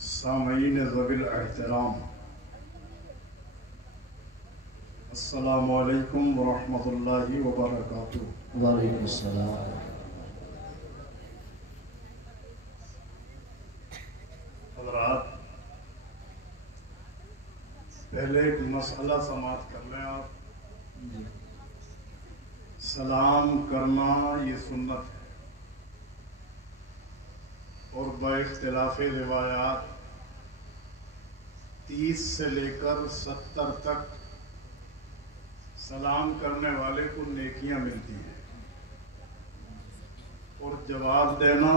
سامعین ذوی الاحترام، السلام علیکم ورحمۃ اللہ وبرکاتہ۔ وعلیکم السلام۔ حضرات، پہلے ایک مسئلہ سماعت کر لیں آپ۔ سلام کرنا یہ سنت ہے، اور با اختلاف روایات 30 سے لے کر 70 تک سلام کرنے والے کو نیکیاں ملتی ہیں، اور جواب دینا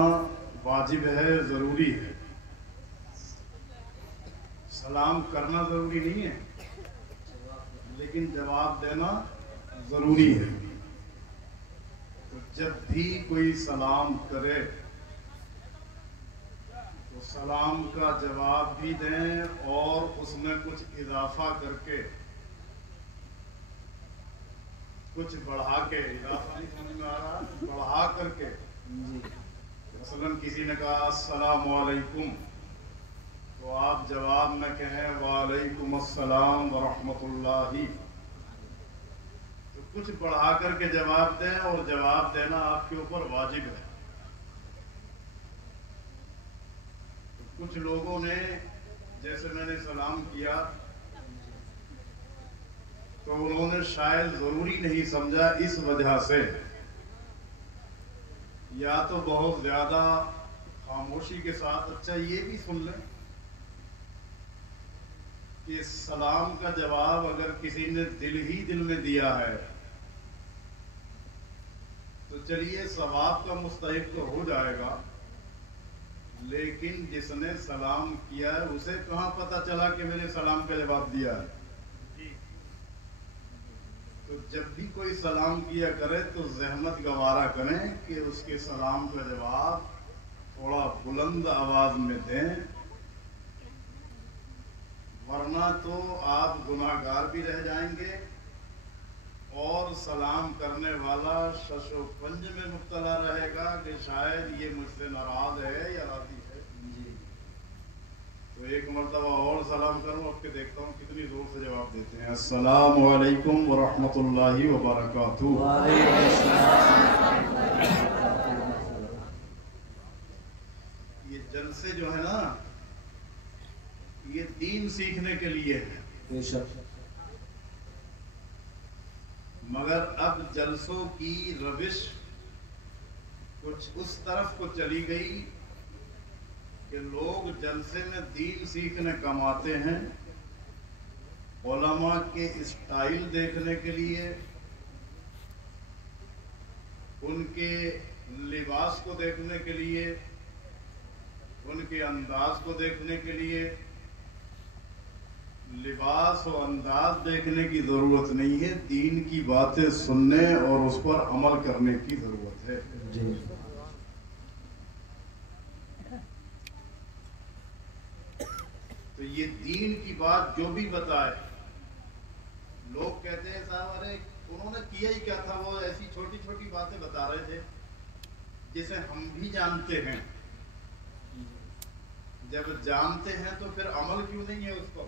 واجب ہے، ضروری ہے۔ سلام کرنا ضروری نہیں ہے، لیکن جواب دینا ضروری ہے۔ تو جب بھی کوئی سلام کرے تو سلام کا جواب بھی دیں، اور اس میں کچھ اضافہ کر کے، کچھ بڑھا کے، اضافہ نہیں سمجھ میں آ رہا، بڑھا کر کے۔ مثلاً کسی نے کہا السلام علیکم، تو آپ جواب میں کہیں وعلیکم السلام ورحمۃ اللہ۔ تو کچھ بڑھا کر کے جواب دیں، اور جواب دینا آپ کے اوپر واجب ہے۔ تو کچھ لوگوں نے، جیسے میں نے سلام کیا تو انہوں نے شاید ضروری نہیں سمجھا، اس وجہ سے یا تو بہت زیادہ خاموشی کے ساتھ، اچھا یہ بھی سن لیں کہ سلام کا جواب اگر کسی نے دل ہی دل میں دیا ہے تو چلیے ثواب کا مستحق تو ہو جائے گا، لیکن جس نے سلام کیا ہے اسے کہاں پتہ چلا کہ میں نے سلام کا جواب دیا ہے؟ تو جب بھی کوئی سلام کیا کرے تو زحمت گوارا کریں کہ اس کے سلام کا جواب تھوڑا بلند آواز میں دیں، ورنہ تو آپ گناہ گار بھی رہ جائیں گے، اور سلام کرنے والا شش و پنج میں مبتلا رہے گا کہ شاید یہ مجھ سے ناراض ہے یا راضی ہے۔ تو ایک مرتبہ اور سلام کروں، اب کے دیکھتا ہوں کتنی زور سے جواب دیتے ہیں۔ السلام علیکم ورحمۃ اللہ وبرکاتہ۔ یہ جلسے جو ہے نا، یہ دین سیکھنے کے لیے ہے، مگر اب جلسوں کی روش کچھ اس طرف کو چلی گئی کہ لوگ جلسے میں دین سیکھنے کماتے ہیں، علماء کے اسٹائل دیکھنے کے لیے، ان کے لباس کو دیکھنے کے لیے، ان کے انداز کو دیکھنے کے لیے۔ لباس و انداز دیکھنے کی ضرورت نہیں ہے، دین کی باتیں سننے اور اس پر عمل کرنے کی ضرورت ہے۔ تو یہ دین کی بات جو بھی بتائے، لوگ کہتے ہیں صاحب ارے انہوں نے کیا ہی کیا تھا، وہ ایسی چھوٹی چھوٹی باتیں بتا رہے تھے جسے ہم بھی جانتے ہیں۔ جب جانتے ہیں تو پھر عمل کیوں نہیں ہے اس پر؟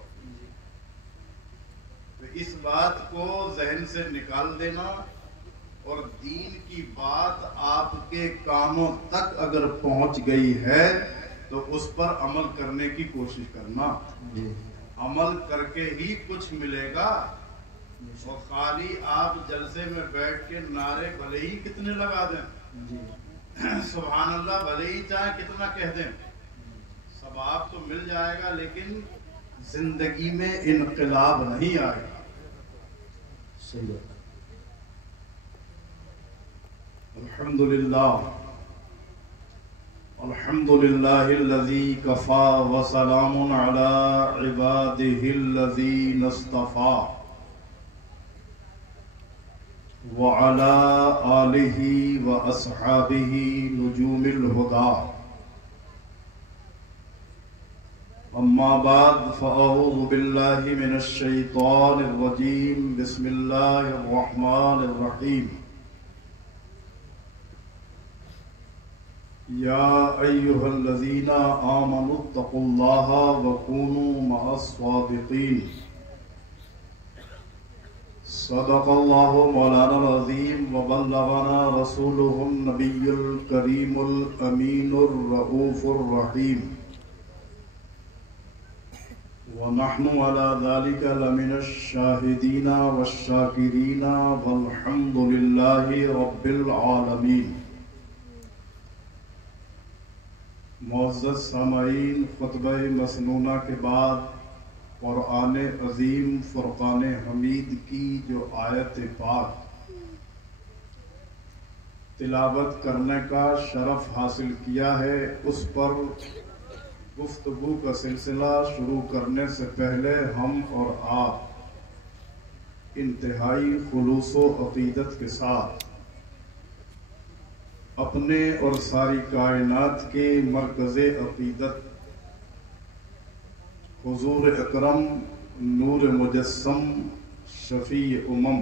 تو اس بات کو ذہن سے نکال دینا، اور دین کی بات آپ کے کانوں تک اگر پہنچ گئی ہے تو اس پر عمل کرنے کی کوشش کرنا۔ عمل کر کے ہی کچھ ملے گا، اور خالی آپ جلسے میں بیٹھ کے نعرے بھلے ہی کتنے لگا دیں، سبحان اللہ بھلے ہی چاہے کتنا کہہ دیں، ثواب تو مل جائے گا، لیکن زندگی میں انقلاب نہیں آئے گا۔ الحمدللہ الحمدللہ الذی کفا وسلام علی عبادہ الذین اصطفی وعلی آلہ واصحابہ نجوم الہدی۔ أما بعد فأعوذ بالله من الشيطان الرجيم بسم الله الرحمن الرحيم يا أيها الذين آمنوا اتقوا الله وكونوا مع الصادقين صدق الله مولانا العظيم وبلغنا رسوله النبي الكريم الأمين الرؤوف الرحيم ونحن على ذلك لمن الشاهدين والشاكرين والحمد لله رب العالمين. معزز سامعین، خطبہ مسنونہ کے بعد قرآن عظیم فرقان حمید کی جو آیت پاک تلاوت کرنے کا شرف حاصل کیا ہے، اس پر گفتگو کا سلسلہ شروع کرنے سے پہلے ہم اور آپ انتہائی خلوص و عقیدت کے ساتھ اپنے اور ساری کائنات کے مرکز عقیدت حضور اکرم نور مجسم شفیع امم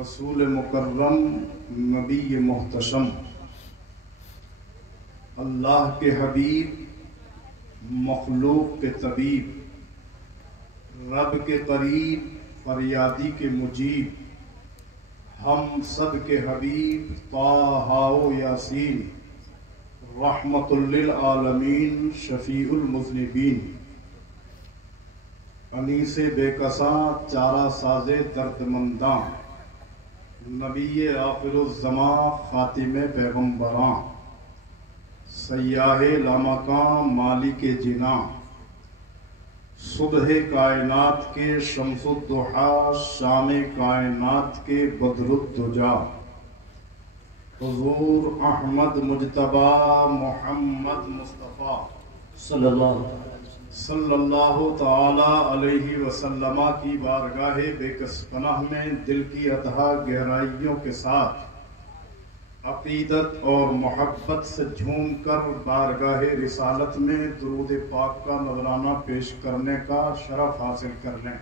رسول مکرم نبی محتشم اللہ کے حبیب مخلوق کے طبیب رب کے قریب فریادی کے مجیب ہم سب کے حبیب طٰہٰ و یاسین رحمت للعالمین شفیع المذنبین انیس بے کساں چارہ ساز دردمنداں نبی آخر الزماں خاتم پیغمبراں سیاہ لامکاں مالک جناں صبح کائنات کے شمس الضحیٰ شام کائنات کے بدر الدجا حضور احمد مجتبیٰ محمد مصطفیٰ صلی اللہ تعالی علیہ وسلم کی بارگاہ بے کس پناہ میں دل کی اتھاہ گہرائیوں کے ساتھ عقیدت اور محبت سے جھوم کر بارگاہ رسالت میں درود پاک کا نذرانہ پیش کرنے کا شرف حاصل کر لیں.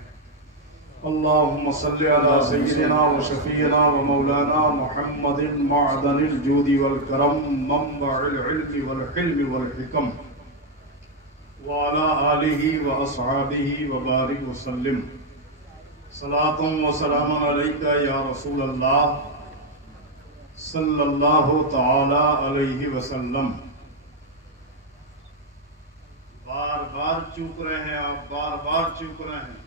اللہم صلی علی سیدنا و شفیعنا و مولانا محمد معدن الجود والکرم منبع العلم والحلم والحکم وعلی آلہ و اصحابہ وبارک وسلم. صلاۃ و سلام علیکہ یا رسول اللہ صلی اللہ تعالی علیہ وسلم. بار بار چوک رہے ہیں آپ، بار بار چوک رہے ہیں.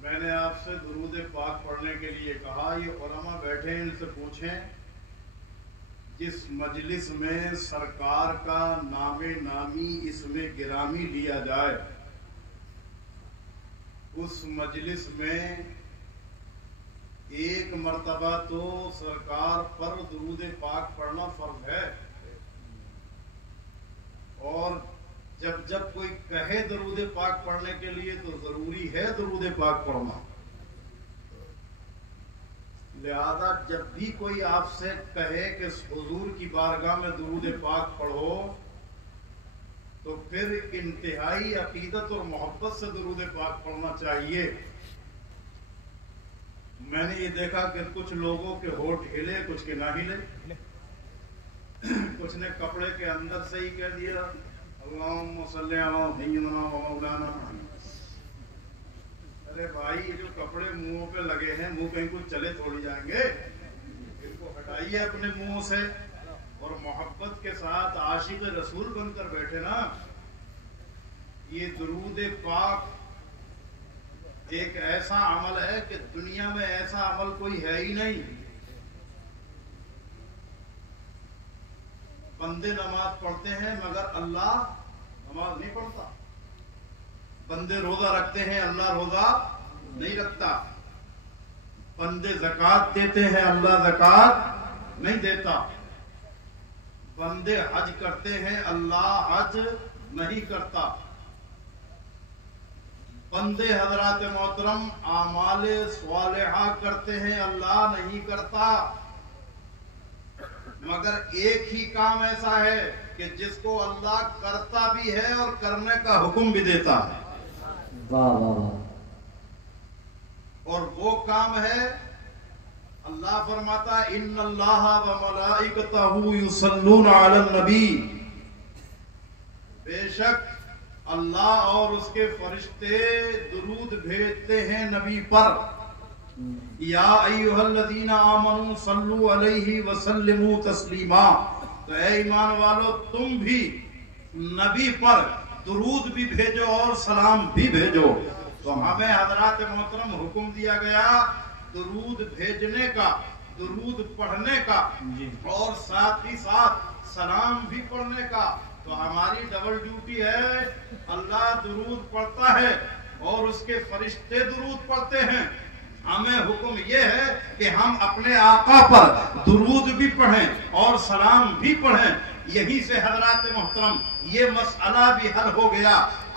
میں نے آپ سے درود پاک پڑھنے کے لیے کہا، یہ علماء بیٹھے ہیں، ان سے پوچھیں جس مجلس میں سرکار کا نام نامی اس میں گرامی لیا جائے، اس مجلس میں ایک مرتبہ تو سرکار پر درود پاک پڑھنا فرض ہے، اور جب جب کوئی کہے درود پاک پڑھنے کے لیے تو ضروری ہے درود پاک پڑھنا. لہذا جب بھی کوئی آپ سے کہے کہ حضور کی بارگاہ میں درود پاک پڑھو تو پھر انتہائی عقیدت اور محبت سے درود پاک پڑھنا چاہیے. میں نے یہ دیکھا کہ کچھ لوگوں کے ہونٹ ہلے، کچھ کے نہ ہلے. کچھ نے کپڑے کے اندر سے ہی کہہ دیا اللہم صلی علی سیدنا و مولانا. ارے بھائی، یہ جو کپڑے منہوں پہ لگے ہیں، منہ کہیں کچھ چلے تھوڑی جائیں گے، ان کو ہٹائیے اپنے منہوں سے اور محبت کے ساتھ عاشق رسول بن کر بیٹھے نا. یہ درود پاک ایک ایسا عمل ہے کہ دنیا میں ایسا عمل کوئی ہے ہی نہیں. بندے نماز پڑھتے ہیں مگر اللہ نماز نہیں پڑھتا. بندے روزہ رکھتے ہیں، اللہ روزہ نہیں رکھتا. بندے زکوٰۃ دیتے ہیں، اللہ زکوٰۃ نہیں دیتا. بندے حج کرتے ہیں، اللہ حج نہیں کرتا. بندے حضرات محترم اعمال صالحہ کرتے ہیں، اللہ نہیں کرتا. मगर एक ही काम ऐसा है कि जिसको अल्लाह करता भी है और करने का हुक्म भी देता है। वाह वाह वाह। और वो काम है, अल्लाह फरमाता है इन्नल्लाह व मलाइकतहु युसल्लूना अलन नबी, बेशक अल्लाह और उसके फरिश्ते दुरूद भेजते हैं नबी पर। या अय्युहल्लज़ीना आमनू सल्लू अलैहि व सल्लिमू तस्लीमा, तो ऐ ईमान वालो तुम भी नबी पर दुरूद भी भेजो और सलाम भी भेजो। तो हमें हजरात मोहतरम हुक्म दिया गया दुरूद भेजने का, दुरूद पढ़ने का और साथ ही साथ सलाम भी पढ़ने का। तो हमारी डबल ड्यूटी है, अल्लाह दुरूद पढ़ता है और उसके फरिश्ते दुरूद पढ़ते हैं। हमें हुक्म ये है कि हम अपने आका पर दुरूद भी पढ़ें और सलाम भी पढ़ें। यही से हजरात मोहतरम ये मसला भी हल हो गया।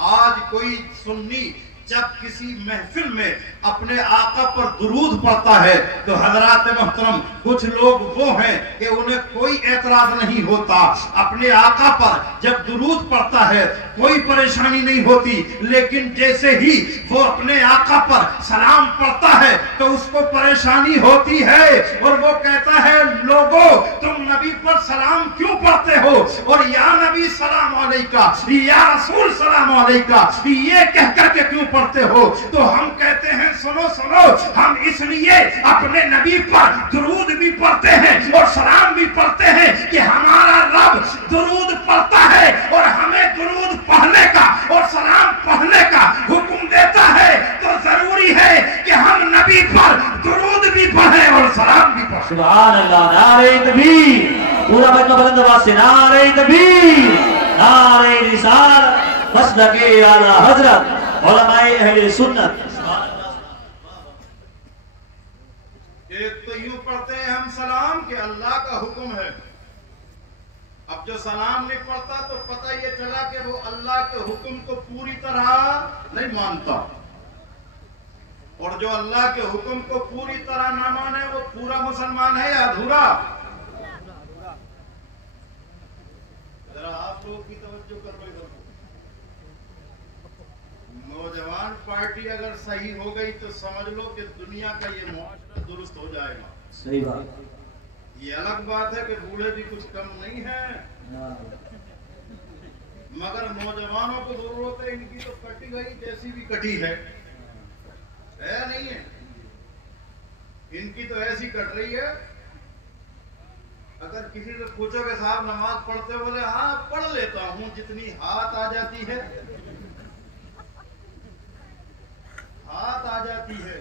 आज कोई सुन्नी जब किसी महफिल में अपने आका पर दुरूद पढ़ता है तो हजरात मोहतरम कुछ लोग वो हैं कि उन्हें कोई एतराज नहीं होता। अपने आका पर जब दुरूद पढ़ता है कोई परेशानी नहीं होती, लेकिन जैसे ही वो अपने आका पर सलाम पढ़ता है तो उसको परेशानी होती है और वो कहता है लोगों तुम नबी पर सलाम क्यों पढ़ते हो और या नबी सलाम अलैका या रसूल सलाम अलैका ये कह करके क्यों पढ़ते हो। तो हम कहते हैं सुनो सुनो, हम इसलिए अपने नबी पर दुरूद भी पढ़ते हैं और सलाम भी पढ़ते हैं कि हमारा रब दुरूद पढ़ता है और हमें दुरूद पढ़ने का और सलाम पढ़ने का हुक्म देता है। तो जरूरी है कि हम नबी पर दुरूद भी पढ़ें और सलाम भी पढ़ें। सुभान अल्लाह। नारे तकबीर, पूरा मजमा बुलंद आवाज से नारे तकबीर, नारे रिसालत, मसलके आला हजरत उलमाए अहले सुन्नत। एक तो यूं पढ़ते हैं हम सलाम कि अल्लाह का हुक्म है। अब जो सलाम नहीं पढ़ता तो पता ये चला कि वो अल्लाह के हुक्म को पूरी तरह नहीं मानता, और जो अल्लाह के हुक्म को पूरी तरह ना माने वो पूरा मुसलमान है या अधूरा। जरा आप लोग की तवज्जो कर लो। नौजवान पार्टी अगर सही हो गई तो समझ लो कि दुनिया का ये मुआशरा दुरुस्त हो जाएगा। सही बात। ये अलग बात है कि बूढ़े भी कुछ कम नहीं है, मगर नौजवानों को जरूरत है, इनकी तो कटी गई जैसी भी कटी है नहीं है, इनकी तो ऐसी कट रही है। अगर किसी से पूछो कि साहब नमाज पढ़ते हो, बोले हाँ पढ़ लेता हूं जितनी हाथ आ जाती है, हाथ आ जाती है।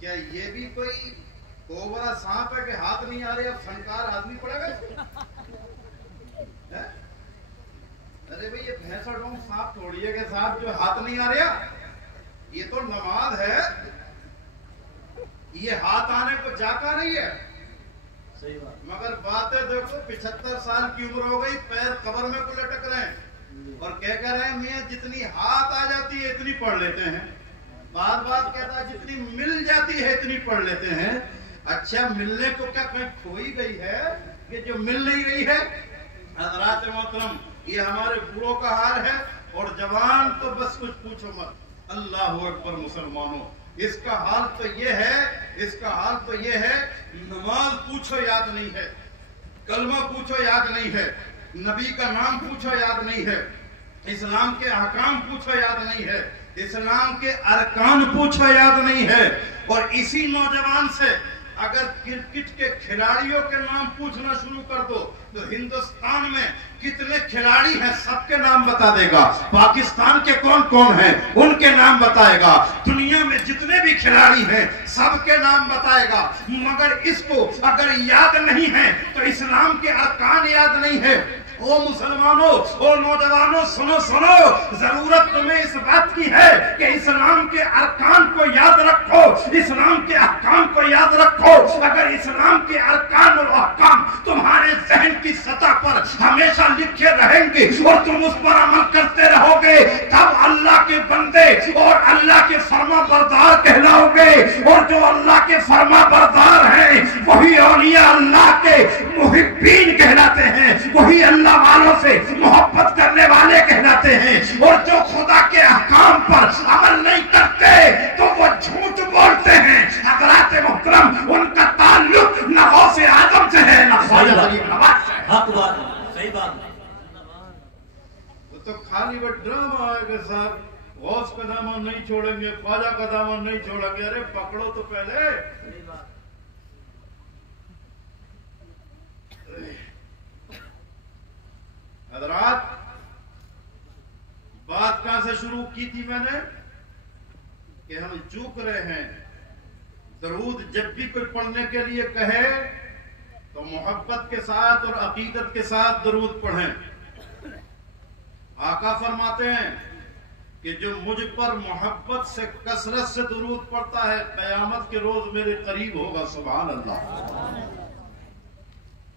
क्या ये भी कोई कोबरा सांप है कि हाथ नहीं आ रहे, अब संकार आदमी पड़ेगा? अरे भाई ये भैंसा डोंग सांप तोड़िए के साहब जो हाथ नहीं आ रहा, ये तो नमाज है, ये हाथ आने को जाता नहीं है। सही बात। मगर बातें देखो 75 साल की उम्र हो गई, पैर कब्र में को लटक रहे हैं और कह रहे हैं मैं जितनी हाथ आ जाती है इतनी पढ़ लेते हैं। बार बार कहता है जितनी मिल जाती है इतनी पढ़ लेते हैं। अच्छा मिलने को क्या कहीं खोई गई है कि जो मिल नहीं रही है? हज़रात मोहतरम ये हमारे बूढ़ों का हाल है, और जवान तो बस कुछ पूछो मत। अल्लाह अकबर मुसलमानों, इसका हाल तो ये है, इसका हाल तो ये है, नमाज पूछो याद नहीं है, कलमा पूछो याद नहीं है, नबी का नाम पूछो याद नहीं है, इस्लाम के अहकाम पूछो याद नहीं है, इस्लाम के अरकान पूछो याद नहीं है। और इसी नौजवान से अगर क्रिकेट के खिलाड़ियों के नाम पूछना शुरू कर दो तो हिंदुस्तान में कितने खिलाड़ी हैं सबके नाम बता देगा, पाकिस्तान के कौन कौन हैं उनके नाम बताएगा, दुनिया में जितने भी खिलाड़ी हैं सबके नाम बताएगा। मगर इसको अगर याद नहीं है तो इस्लाम के अरकान याद नहीं है। ओ मुसलमानों, ओ नौजवानों, सुनो सुनो, जरूरत तुम्हें इस बात की है कि इस्लाम के अरकान को याद रखो, इस्लाम के अहकाम को याद रखो। अगर इस्लाम के अरकान और अहकाम तुम्हारे जहन की सतह पर हमेशा लिखे रहेंगे और तुम उस पर अमल करते रहोगे, तब अल्लाह के बंदे और अल्लाह के फरमा बरदार कहलाओगे। और जो अल्लाह के फरमा बरदार हैं वही आजम से है ना ख्वाजा गरीब नवाज से है। हक बात, सही बात। तो खाली वो ड्रामा है कि सर गौस का दामन नहीं छोड़ेंगे, ख्वाजा का दामन नहीं छोड़ेंगे। अरे पकड़ो तो पहले। हजरात, बात कहां से शुरू की थी मैंने कि हम चूक रहे हैं। दरूद जब भी कोई पढ़ने के लिए कहे तो मोहब्बत के साथ और अकीदत के साथ दरूद पढ़ें। आका फरमाते हैं कि जो मुझ पर मोहब्बत से कसरत से दरूद पढ़ता है कयामत के रोज मेरे करीब होगा। सुभान अल्लाह।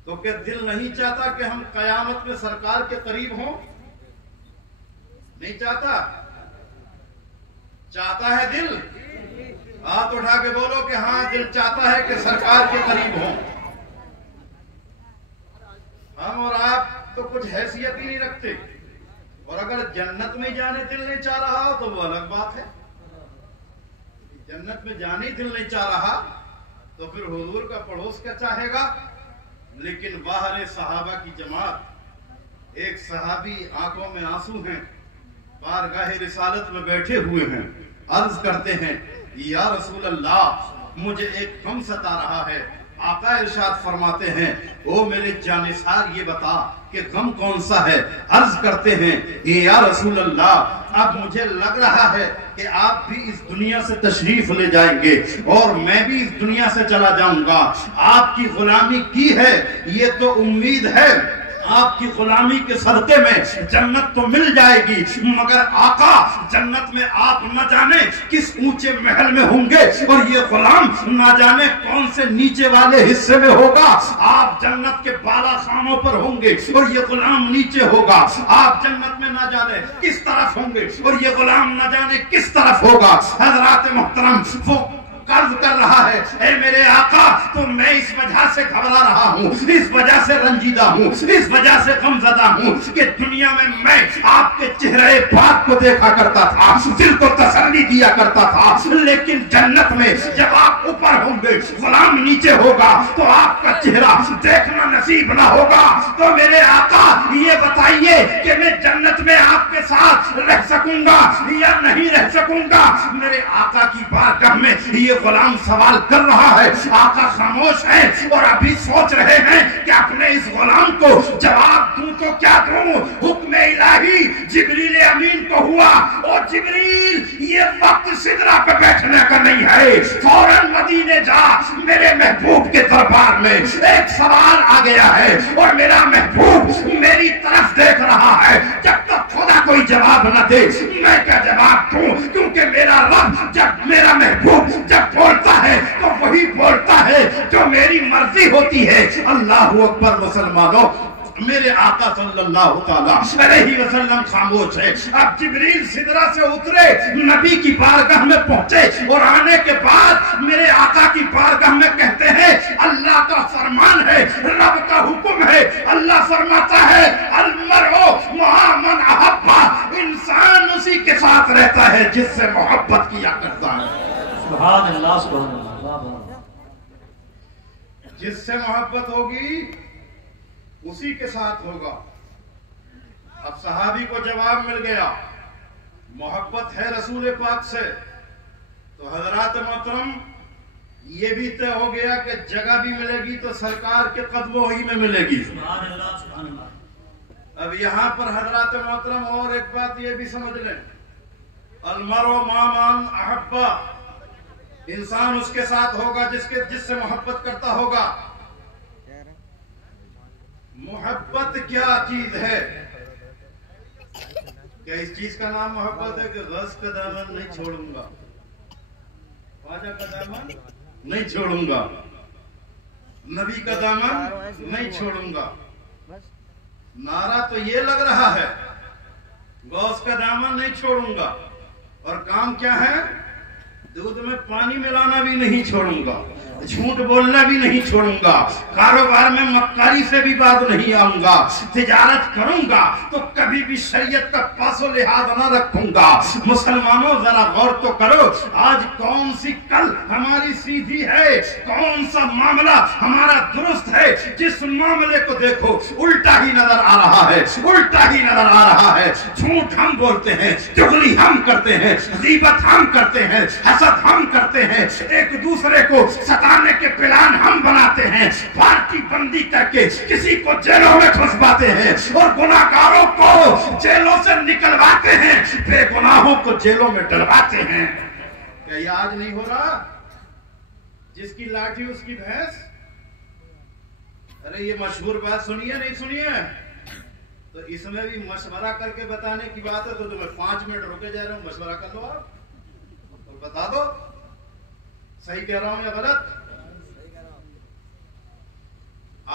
तो क्या दिल नहीं चाहता कि हम कयामत में सरकार के करीब हों? नहीं चाहता? चाहता है दिल? हाथ उठा के बोलो कि हाँ, दिल चाहता है कि सरकार के करीब हों। हम और आप तो कुछ हैसियत ही नहीं रखते, और अगर जन्नत में जाने दिल नहीं चाह रहा हो तो वो अलग बात है। जन्नत में जाने ही दिल नहीं चाह रहा तो फिर हुजूर का पड़ोस क्या चाहेगा। लेकिन बाहर सहाबा की जमात, एक सहाबी आंखों में आंसू हैं, बारगाह रिसालत में बैठे हुए हैं, अर्ज करते हैं या रसूल अल्लाह, मुझे एक गम सता रहा है। आका इरशाद फरमाते हैं, ओ मेरे जानिसार ये बता कि गम कौन सा है। अर्ज करते हैं या रसूल अल्लाह, अब मुझे लग रहा है कि आप भी इस दुनिया से तशरीफ ले जाएंगे और मैं भी इस दुनिया से चला जाऊंगा। आपकी गुलामी की है ये तो उम्मीद है, आपकी गुलामी के सदके में जन्नत तो मिल जाएगी, मगर आका जन्नत में आप न जाने किस ऊंचे महल में होंगे और ये गुलाम न जाने कौन से नीचे वाले हिस्से में होगा। आप जन्नत के बाला खानों पर होंगे और ये गुलाम नीचे होगा। आप जन्नत में न जाने किस तरफ होंगे और ये गुलाम न जाने किस तरफ होगा। हजरात मोहतरम, वो कर्ज कर रहा है, ए मेरे आका, तो मैं इस वजह से घबरा रहा हूँ, इस वजह से रंजीदा हूँ, इस वजह से गमज़दा हूँ कि दुनिया में मैं आपके चेहरे पाक को देखा करता था, दिल को तसल्ली दिया करता था, लेकिन जन्नत में जब आप ऊपर होंगे, गुलाम नीचे होगा, तो आपका चेहरा देखना नसीब ना होगा। तो मेरे आका ये बताइए कि मैं जन्नत में आपके साथ रह सकूंगा या नहीं रह सकूंगा। मेरे आका की बारगाह में ये गुलाम सवाल कर रहा है, आका खामोश है और अभी सोच रहे हैं कि अपने इस गुलाम को जवाब दूं तो क्या दूं। हुक्म इलाही जिब्रील अमीन को हुआ, और जिब्रील ये वक्त सिदरा पे बैठने का नहीं है, फौरन मदीने जा, मेरे महबूब के दरबार में एक सवाल आ गया है और मेरा महबूब मेरी तरफ देख रहा है। जब तक खुदा कोई जवाब न दे मैं क्या जवाब दूं, क्योंकि मेरा रब, जब मेरा महबूब जब बोलता है तो वही बोलता है जो मेरी मर्जी होती है। अल्लाहू अकबर। मुसलमानों, मेरे आका सल्लल्लाहु अलैहि वसल्लम खामोश है। अब जिब्रील सिदरा से उतरे, नबी की बारगाह में पहुंचे और आने के बाद मेरे आका की बारगाह में कहते हैं, अल्लाह का फरमान है, रब का हुक्म है। अल्लाह फरमाता है, अलमरओ मआ मन अहब्बा, इंसान उसी के साथ रहता है जिससे मोहब्बत किया करता है। सुभान अल्लाह, सुभान अल्लाह। जिससे मोहब्बत होगी उसी के साथ होगा। अब सहाबी को जवाब मिल गया, मोहब्बत है रसूल पाक से, तो हजरात मोहतरम ये भी तय हो गया कि जगह भी मिलेगी तो सरकार के कदमों ही में मिलेगी। सुभान अल्लाह, सुभान अल्लाह। अब यहाँ पर हजरात मोहतरम और एक बात ये भी समझ लें, अलमरो मामान अहब्बा, इंसान उसके साथ होगा जिससे मोहब्बत करता होगा। मोहब्बत क्या चीज है? क्या इस चीज का नाम मोहब्बत है कि गज़ का दामन नहीं छोड़ूंगा, ख्वाजा का दामन नहीं छोड़ूंगा, नबी का दामन नहीं छोड़ूंगा। नारा तो ये लग रहा है, गौस का दामन नहीं छोड़ूंगा, और काम क्या है? दूध में पानी मिलाना भी नहीं छोड़ूंगा। झूठ बोलना भी नहीं छोड़ूंगा, कारोबार में मक्कारी से भी बात नहीं आऊंगा, तिजारत करूंगा तो कभी भी शरीयत का पासो लिहाज न रखूंगा। मुसलमानों जरा गौर तो करो, आज कौन सी कल हमारी सीधी है, कौन सा मामला हमारा दुरुस्त है। जिस मामले को देखो उल्टा ही नजर आ रहा है, उल्टा ही नजर आ रहा है। झूठ हम बोलते हैं, चुगली हम करते हैं, गीबत हम करते हैं, हसद हम करते हैं, एक दूसरे को सताने के प्लान हम बनाते हैं, पार्टी बंदी करके किसी को जेलों में फंसवाते हैं और गुनाहगारों को जेलों से निकलवाते हैं, बेगुनाहों को जेलों में डलवाते हैं। क्या ये आज नहीं हो रहा? जिसकी लाठी उसकी भैंस। अरे ये मशहूर बात सुनिए, नहीं सुनिए? तो इसमें भी मशवरा करके बताने की बात है, तो मैं 5 मिनट रुके जा रहा हूं, मशवरा कर लो आप और बता दो सही कह रहा हूं या गलत।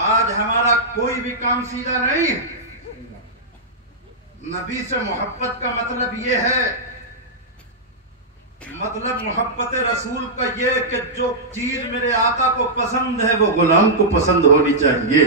आज हमारा कोई भी काम सीधा नहीं। नबी से मोहब्बत का मतलब ये है, मतलब मोहब्बत रसूल का ये कि जो चीज मेरे आका को पसंद है वो गुलाम को पसंद होनी चाहिए,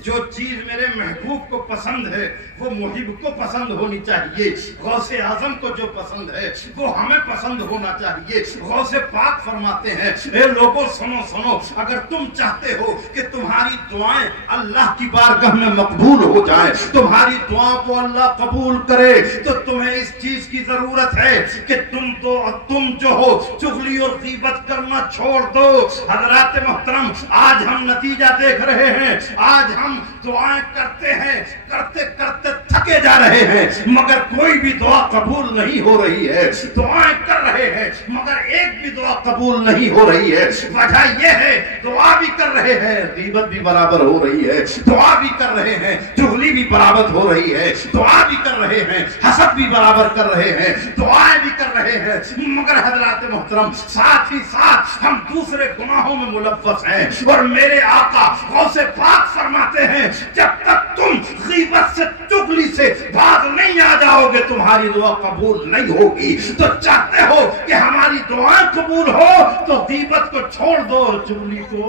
जो चीज मेरे महबूब को पसंद है वो मुहिब को पसंद होनी चाहिए, गौसे आजम को जो पसंद है वो हमें पसंद होना चाहिए। गौसे पाक फरमाते हैं, ए लोगों सुनो सुनो, अगर तुम चाहते हो कि तुम्हारी दुआएं अल्लाह की बारगाह में मकबूल हो जाएं, तुम्हारी दुआ को अल्लाह कबूल करे, तो तुम्हें इस चीज की जरूरत है कि तुम जो हो चुगली और गीबत करना छोड़ दो। हजरात मोहतरम, आज हम नतीजा देख रहे हैं, आज हम दुआएं करते हैं, करते करते थके जा रहे हैं, मगर कोई भी दुआ कबूल नहीं हो रही है। दुआएं कर रहे हैं मगर एक भी दुआ कबूल नहीं हो रही है। वजह यह है, दुआ भी कर रहे हैं, गीबत भी बराबर हो रही है, दुआ भी कर रहे हैं, चुगली भी बराबर हो रही है, दुआ भी कर रहे हैं, हसद भी बराबर कर रहे हैं, दुआएं भी कर रहे हैं, मगर हजरात मोहतरम साथ ही साथ हम दूसरे गुनाहों में मुलव्वस हैं। और मेरे आका गौसे पाक फरमाते हैं, जब तक तुम गीबत से चुगली से बाज नहीं आ जाओगे तुम्हारी दुआ कबूल नहीं होगी। तो चाहते हो कि हमारी दुआएं कबूल हो तो गीबत को छोड़ दो और चुगली को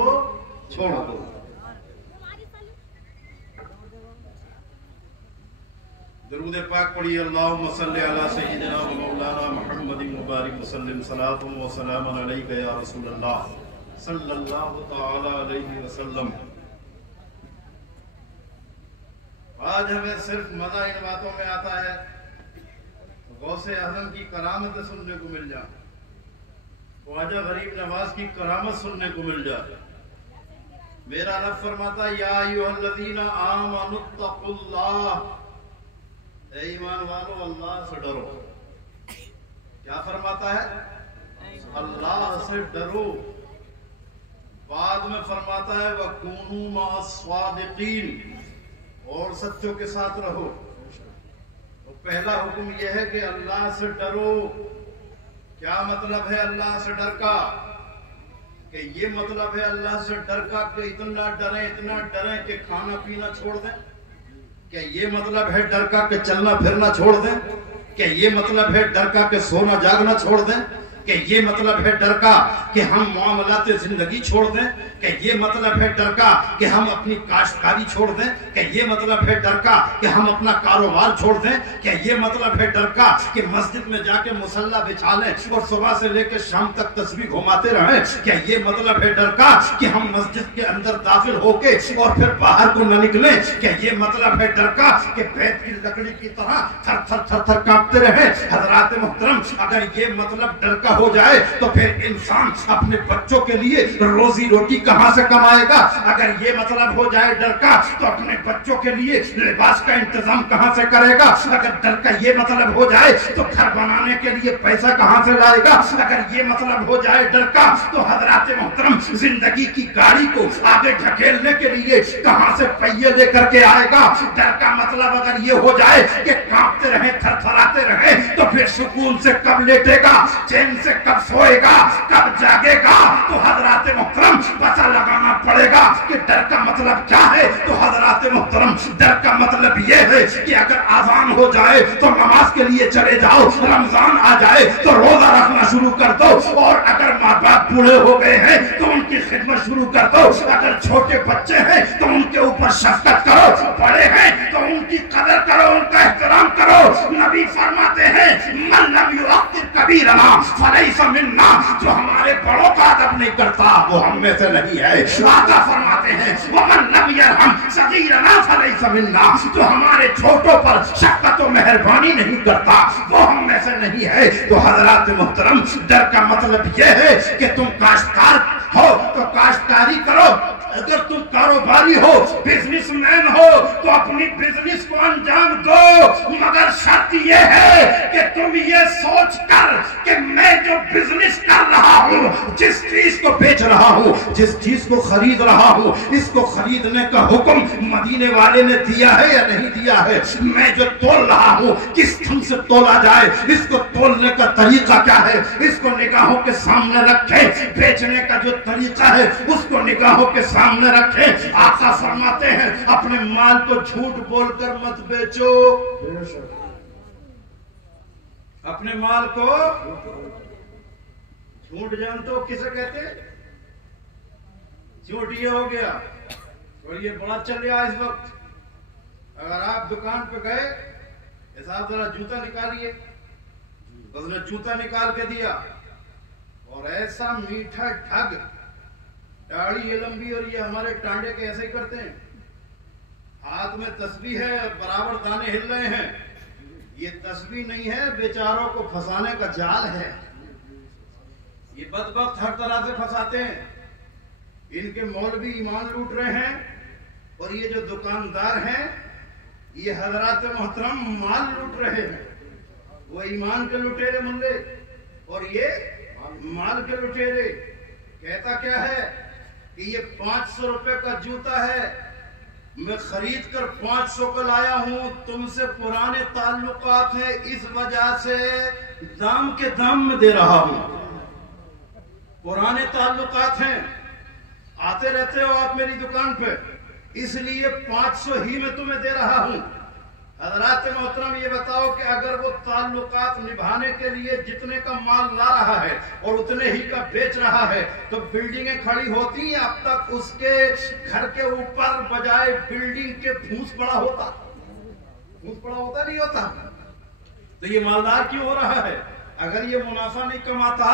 छोड़ दो। दरूद पाक पढ़िए, अल्लाहुम्मा सल्ली अला सय्यिदिना व मौलाना मुहम्मदिन मुबारक वसल्लम, सलातुन व सलामुन अलैका या रसूलल्लाह सल्लल्लाहु तआला अलैहि वसल्लम। आज हमें सिर्फ मजा इन बातों में आता है, गौसे आजम की करामत सुनने को मिल जाए, ख्वाजा गरीब नवाज की करामत सुनने को मिल जाए। मेरा रब फरमाता, या अय्युहल्लज़ीना आमनुत्तकुल्लाह, ऐ ईमान वालों अल्लाह से डरो। क्या फरमाता है? अल्लाह से डरो। बाद में फरमाता है वकूनू मअस्सादिकीन, और सच्चों के साथ रहो। तो पहला हुक्म यह है कि अल्लाह से डरो। क्या मतलब है अल्लाह से डर का? कि ये मतलब है अल्लाह से डर का कि इतना डरें कि खाना पीना छोड़ दें? क्या ये मतलब है डर का कि चलना फिरना छोड़ दें? क्या ये मतलब है डर का कि सोना जागना छोड़ दें? कि ये मतलब है डर का कि हम मामलात जिंदगी छोड़ दें? कि ये मतलब है डर का कि हम अपनी काश्तकारी छोड़ दें? कि ये मतलब है डर का कि हम अपना कारोबार छोड़ दें? क्या ये मतलब है डर का कि मस्जिद में जाके मुसल्ला बिछा लें और सुबह से लेकर शाम तक तस्बीह घुमाते रहें? क्या ये मतलब है डर का कि हम मस्जिद के अंदर दाखिल होके और फिर बाहर को न निकलें? क्या ये मतलब है डर का कि पेट की लकड़ी की तरह थर थर थर थर कांपते रहें? हजरात मोहतरम, अगर ये मतलब डर का हो जाए तो फिर इंसान अपने बच्चों के लिए रोजी रोटी कहां से कमाएगा? अगर ये मतलब हो जाए डर का तो अपने बच्चों के लिए लिबास का इंतजाम कहां से करेगा? अगर डर का ये मतलब हो जाए तो घर बनाने के लिए पैसा कहां से लाएगा? अगर ये मतलब हो जाए डर का तो हजरात मोहतरम जिंदगी की गाड़ी को आगे ढकेलने के लिए कहां से पहिए लेकर के आएगा? डर का मतलब अगर ये हो जाए कि कांपते रहे, थरथराते रहे, तो फिर सुकून से कब लेटेगा, चैन से कब सोएगा, कब जागेगा। तो हजरात मोहतरम पता लगाना पड़ेगा कि डर का मतलब क्या है। तो हजरात मोहतरम डर का मतलब ये है कि अगर आजान हो जाए तो नमाज के लिए चले जाओ, रमजान आ जाए तो रोजा रखना शुरू कर दो, और अगर माँ बाप बूढ़े हो गए हैं तो उनकी खिदमत शुरू कर दो, अगर छोटे बच्चे हैं तो उनके ऊपर शफकत करो, बड़े हैं तो उनकी कदर करो, उनका एहतराम करो। नबी फरमाते हैं मन लम युअक्किर कबीरना फलैसा मिन्ना, जो हमारे बड़ों का अदब नहीं करता वो हम में से नहीं है। आका फरमाते हैं वमन लम यरहम सगीरना फलैसा मिन्ना, जो हमारे छोटों पर शफकत और मेहरबानी नहीं करता वो हम में से नहीं है। तो हजरात मोहतरम डर का मतलब ये है कि तुम काश्तकार हो तो काश्तकारी करो, अगर तुम कारोबारी हो, बिजनेसमैन हो तो अपनी बिजनेस को अंजाम दो, मगर शर्त यह है कि तुम ये सोच कर कि मैं जो बिजनेस कर रहा हूँ, जिस चीज को बेच रहा हूँ, जिस चीज को खरीद रहा हूँ, इसको खरीदने का हुक्म मदीने वाले ने दिया है या नहीं दिया है। मैं जो तोल रहा हूँ किस ढंग से तोला जाए, इसको तोलने का तरीका क्या है, इसको निगाहों के सामने रखें। बेचने का जो तरीका है उसको निगाहों के सामने रखें। आका फरमाते हैं अपने माल को झूठ बोलकर मत बेचो। अपने माल को झूठ जानते हो किसे कहते? झूठ ये हो गया और ये बड़ा चल रहा है इस वक्त। अगर आप दुकान पे गए, साहब जरा जूता निकालिए, उसने जूता निकाल के दिया और ऐसा मीठा ठग, दाढ़ी ये लंबी और ये हमारे टांडे के ऐसे ही करते हैं, हाथ में तस्बीह है, बराबर दाने हिल रहे हैं। ये तस्बीह नहीं है, बेचारों को फंसाने का जाल है। ये बदबख्त हर तरह से फंसाते हैं। इनके मौलवी ईमान लूट रहे हैं और ये जो दुकानदार हैं ये हजरात मोहतरम माल लूट रहे हैं। वो ईमान के लुटेरे मुल्ले और ये माल के लुटेरे। कहता क्या है कि ये 500 रुपए का जूता है, मैं खरीद कर 500 का लाया हूं, तुमसे पुराने ताल्लुकात है, इस वजह से दाम के दाम में दे रहा हूं। पुराने ताल्लुकात हैं, आते रहते हो आप मेरी दुकान पे, इसलिए 500 ही में तुम्हें दे रहा हूं। हजरात मोहतरम ये बताओ कि अगर वो ताल्लुकात निभाने के लिए जितने का माल ला रहा है और उतने ही का बेच रहा है तो बिल्डिंगें खड़ी होती हैं। अब तक उसके घर के ऊपर बजाय बिल्डिंग के फूस पड़ा होता, फूस पड़ा होता नहीं होता। तो ये मालदार क्यों हो रहा है? अगर ये मुनाफा नहीं कमाता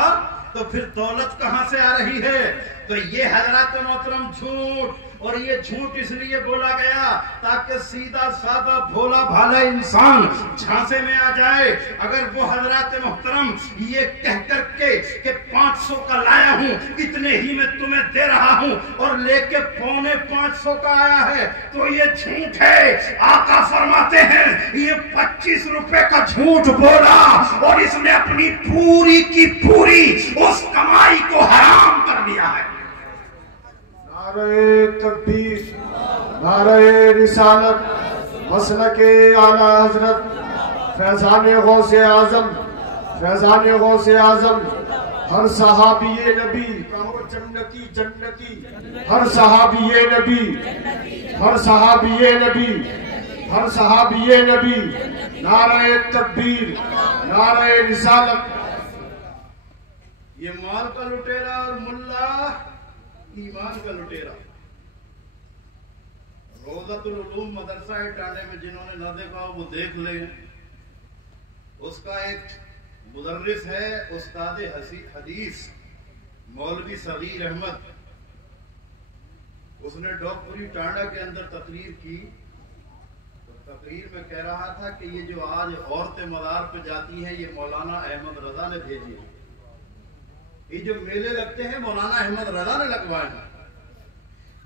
तो फिर दौलत कहां से आ रही है? तो ये हजरात मोहतरम झूठ, और ये झूठ इसलिए बोला गया ताकि सीधा साधा भोला भाला इंसान झांसे में आ जाए। अगर वो हजरात मोहतरम ये कह करके कि 500 का लाया हूं, इतने ही में तुम्हें दे रहा हूं, और लेके 450 का आया है, तो ये झूठ है। आका फरमाते हैं ये 25 रुपए का झूठ बोला और इसने अपनी पूरी की पूरी उस कमाई को हराम कर दिया है। नारे तकबीर, नारे रिसालत, मसलके आला हजरत, फैज़ाने गौसे आज़म, फैज़ाने गौसे आज़म, हर सहाबीए नबी, कहो जन्नती जन्नती, हर सहाबीए नबी, हर सहाबीए नबी, हर सहाबीए नबी, नारे तकबीर, नारे रिसालत। ये माल का लुटेरा और मुल्ला ईमान का लुटेरा। रोज़तुल उलूम मदरसा टांडे में जिन्होंने न देखा वो देख ले। उसका एक मुदर्रिस है, उस्ताद हदीस मौलवी सगीर अहमद। उसने डॉक्टरी टांडा के अंदर तकरीर की। तो तकरीर में कह रहा था कि ये जो आज औरतें मदार पे जाती हैं ये मौलाना अहमद रजा ने भेजी है। ये जो मेले लगते हैं मौलाना अहमद रजा ने लगवाए हैं।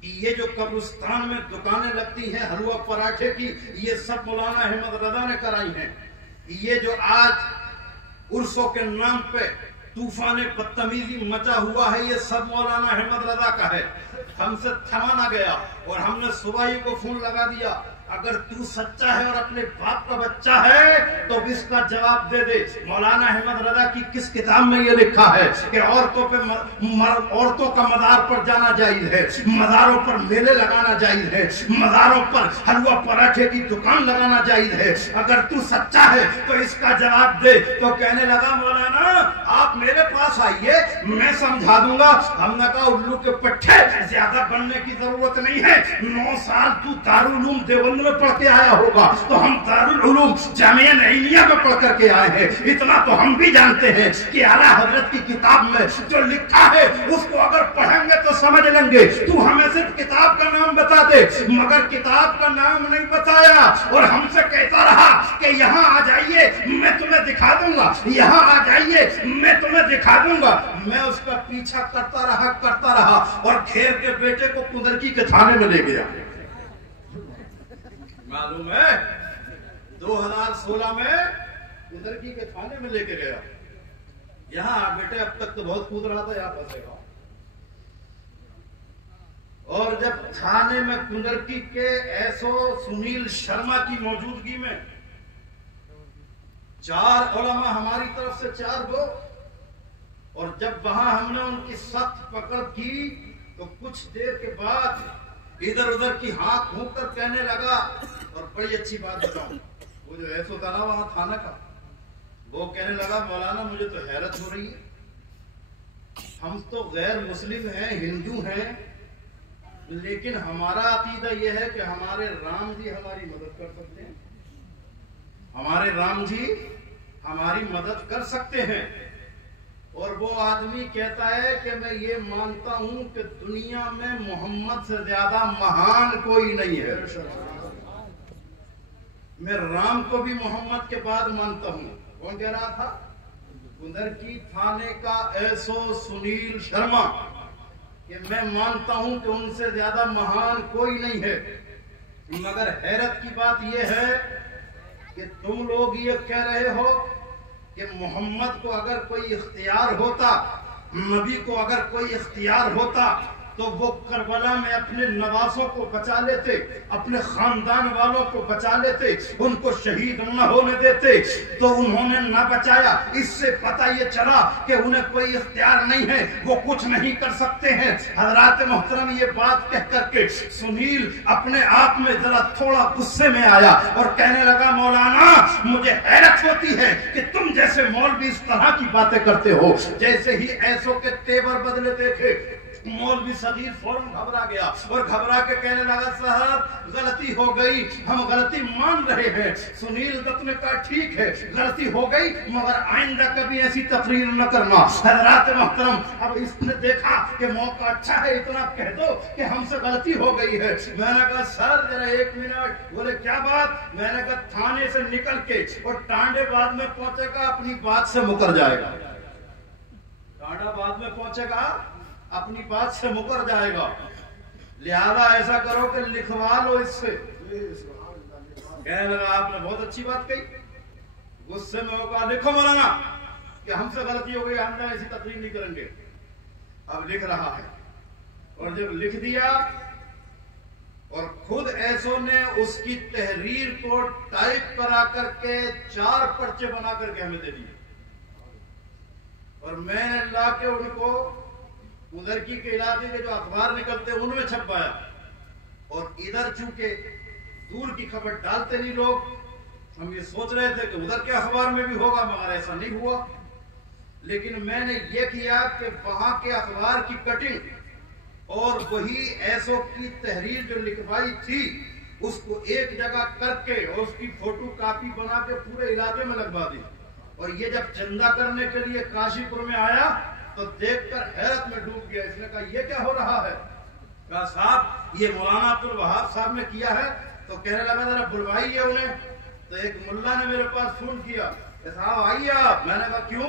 ये जो कब्रिस्तान में दुकानें लगती हैं हलवा पराठे की, ये सब मौलाना अहमद रजा ने कराई हैं। ये जो आज उर्सों के नाम पे तूफान बदतमीजी मचा हुआ है ये सब मौलाना अहमद रजा का है। हमसे थमा ना गया। और हमने सुबह ही को फोन लगा दिया, अगर तू सच्चा है और अपने बाप का बच्चा है तो इसका जवाब दे दे। मौलाना अहमद रजा की किस किताब में ये लिखा है कि औरतों का मज़ार पर जाना जायज है, मज़ारों पर मेले लगाना जायज है, मज़ारों पर हलवा पराठे की दुकान लगाना जायज है, अगर तू सच्चा है तो इसका जवाब दे। तो कहने लगा मौलाना आप मेरे पास आइए, मैं समझा दूंगा। हमने कहा उल्लू के पट्टे, ज्यादा बनने की जरूरत नहीं है, 9 साल तू दारुल उलूम देवबंद में पढ़ के आया होगा, तो हम दारुल उलूम जामिया नईमिया में पढ़ करके आए हैं। इतना तो हम भी जानते हैं कि आला हजरत की किताब में जो लिखा है उसको अगर पढ़ेंगे तो समझ लेंगे। तू हमें सिर्फ किताब का नाम बता दे, मगर किताब का नाम नहीं बताया और हमसे कहता रहा कि यहाँ आ जाइए मैं तुम्हें दिखा दूंगा, यहाँ आ जाइए मैं तुम्हें दिखा दूंगा। मैं उसका पीछा करता रहा और घेर के बेटे को कुंदरकी के थाने में ले गया। मालूम है 2016 में कुंदरकी के थाने में लेके गया। यहाँ बेटे अब तक तो बहुत कूद रहा था, यहाँ फंसेगा। और जब थाने में कुंदरकी के एसओ सुनील शर्मा की मौजूदगी में 4 उलमा हमारी तरफ से 4 गो, और जब वहां हमने उनकी सख्त पकड़ की तो कुछ देर के बाद इधर उधर की हाथ घूम कर कहने लगा, और बड़ी अच्छी बात बताऊं, वो जो ऐसा था ना वहां थाना का, वो कहने लगा मौलाना मुझे तो हैरत हो रही है, हम तो गैर मुस्लिम हैं, हिंदू हैं, लेकिन हमारा अकीदा यह है कि हमारे राम जी हमारी मदद कर सकते हैं, हमारे राम जी हमारी मदद कर सकते हैं। और वो आदमी कहता है कि मैं ये मानता हूं कि दुनिया में मोहम्मद से ज्यादा महान कोई नहीं है, मैं राम को भी मोहम्मद के बाद मानता हूं। कौन कह रहा था? कुंदरकी थाने का एसओ सुनील शर्मा, कि मैं मानता हूं कि उनसे ज्यादा महान कोई नहीं है। मगर हैरत की बात यह है कि तुम लोग ये कह रहे हो कि मोहम्मद को अगर कोई इख्तियार होता, नबी को अगर कोई इख्तियार होता तो वो करबला में अपने नवासों को बचा लेते, अपने खानदान वालों को बचा लेते, उनको शहीद न होने देते, तो उन्होंने न बचाया। इससे पता ये चला कि उन्हें कोई इख्तियार नहीं है, वो कुछ नहीं कर सकते हैं। हजरात मोहतरम ये बात कह करके सुनील अपने आप में जरा थोड़ा गुस्से में आया और कहने लगा मौलाना मुझे हैरत होती है कि तुम जैसे मौलवी इस तरह की बातें करते हो। जैसे ही ऐसों के तेवर बदले देखे मौलवी सगीर फौरन घबरा गया और घबरा के कहने लगा साहब गलती हो गई, हम गलती मान रहे हैं। सुनील दत्त ने कहा ठीक है गलती हो गई, मगर आइंदा कभी ऐसी तकरीर न करना। हज़रात मोहतरम अब इसने देखा कि मौका अच्छा है, इतना कह दो कि हमसे गलती हो गई है। मैंने कहा सर जरा 1 मिनट। बोले क्या बात? मैंने कहा थाने से निकल के और टांडे बाद में पहुंचेगा अपनी बात से मुकर जाएगा, टांडा बाद में पहुंचेगा अपनी बात से मुकर जाएगा, लिहाजा ऐसा करो कि लिखवा लो इससे। कहने लगा आपने बहुत अच्छी बात कही। गुस्से में होगा लिखो मौलाना कि हमसे गलती हो गई, हम ऐसी तकरीर नहीं करेंगे। अब लिख रहा है और जब लिख दिया और खुद ऐसो ने उसकी तहरीर को टाइप करा करके 4 पर्चे बना करके हमें दे दिए और मैंने ला के उनको कुंदरकी के इलाके के जो अखबार निकलते उनमें छपवाया। और इधर चूंकि दूर की खबर डालते नहीं लोग, हम ये सोच रहे थे कि उधर के अखबार में भी होगा, मगर ऐसा नहीं हुआ। लेकिन मैंने ये किया कि वहां के अखबार की कटिंग और वही ऐसो की तहरीर जो लिखवाई थी उसको एक जगह करके और उसकी फोटो कॉपी बना के पूरे इलाके में लगवा दी। और ये जब चंदा करने के लिए काशीपुर में आया तो देखकर हैरत में डूब गया। इसने कहा ये क्या हो रहा है? कहा साहब ये मौलाना अब्दुल वहाब साहब ने किया है। तो कहने लगा जरा बुलवाइए उन्हें। तो एक मुल्ला ने मेरे पास फोन किया, साहब आइए आप। मैंने कहा क्यों?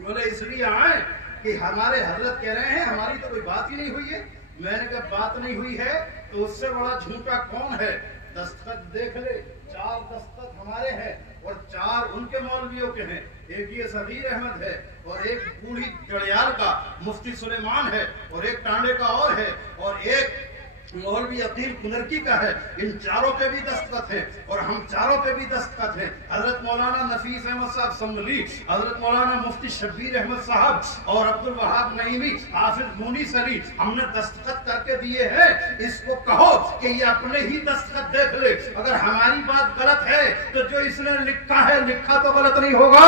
बोले इसलिए आए कि हमारे हजरत कह रहे हैं हमारी तो कोई बात ही नहीं हुई है। मैंने कहा बात नहीं हुई है तो उससे बड़ा झूठा कौन है? दस्तखत देख ले, 4 दस्तखत हमारे हैं और 4 उनके मौलवियों के हैं। एक ये सगीर अहमद है और एक बूढ़ी जड़ियाल का मुफ्ती सुलेमान है और एक टांडे का और है और एक मौलवी अकील कुनरकी का है, इन चारों पे भी दस्तखत है और हम चारों पे भी दस्तखत है। हजरत मौलाना नफीस अहमद साहब सम्मली, हजरत मौलाना मुफ्ती शब्बीर अहमद साहब और अब्दुल वहाब नईमी, हाफिज मुनीस अली, हमने दस्तखत करके दिए हैं। इसको कहो कि ये अपने ही दस्तखत देख ले, अगर हमारी बात गलत है तो जो इसने लिखा है, लिखा तो गलत नहीं होगा,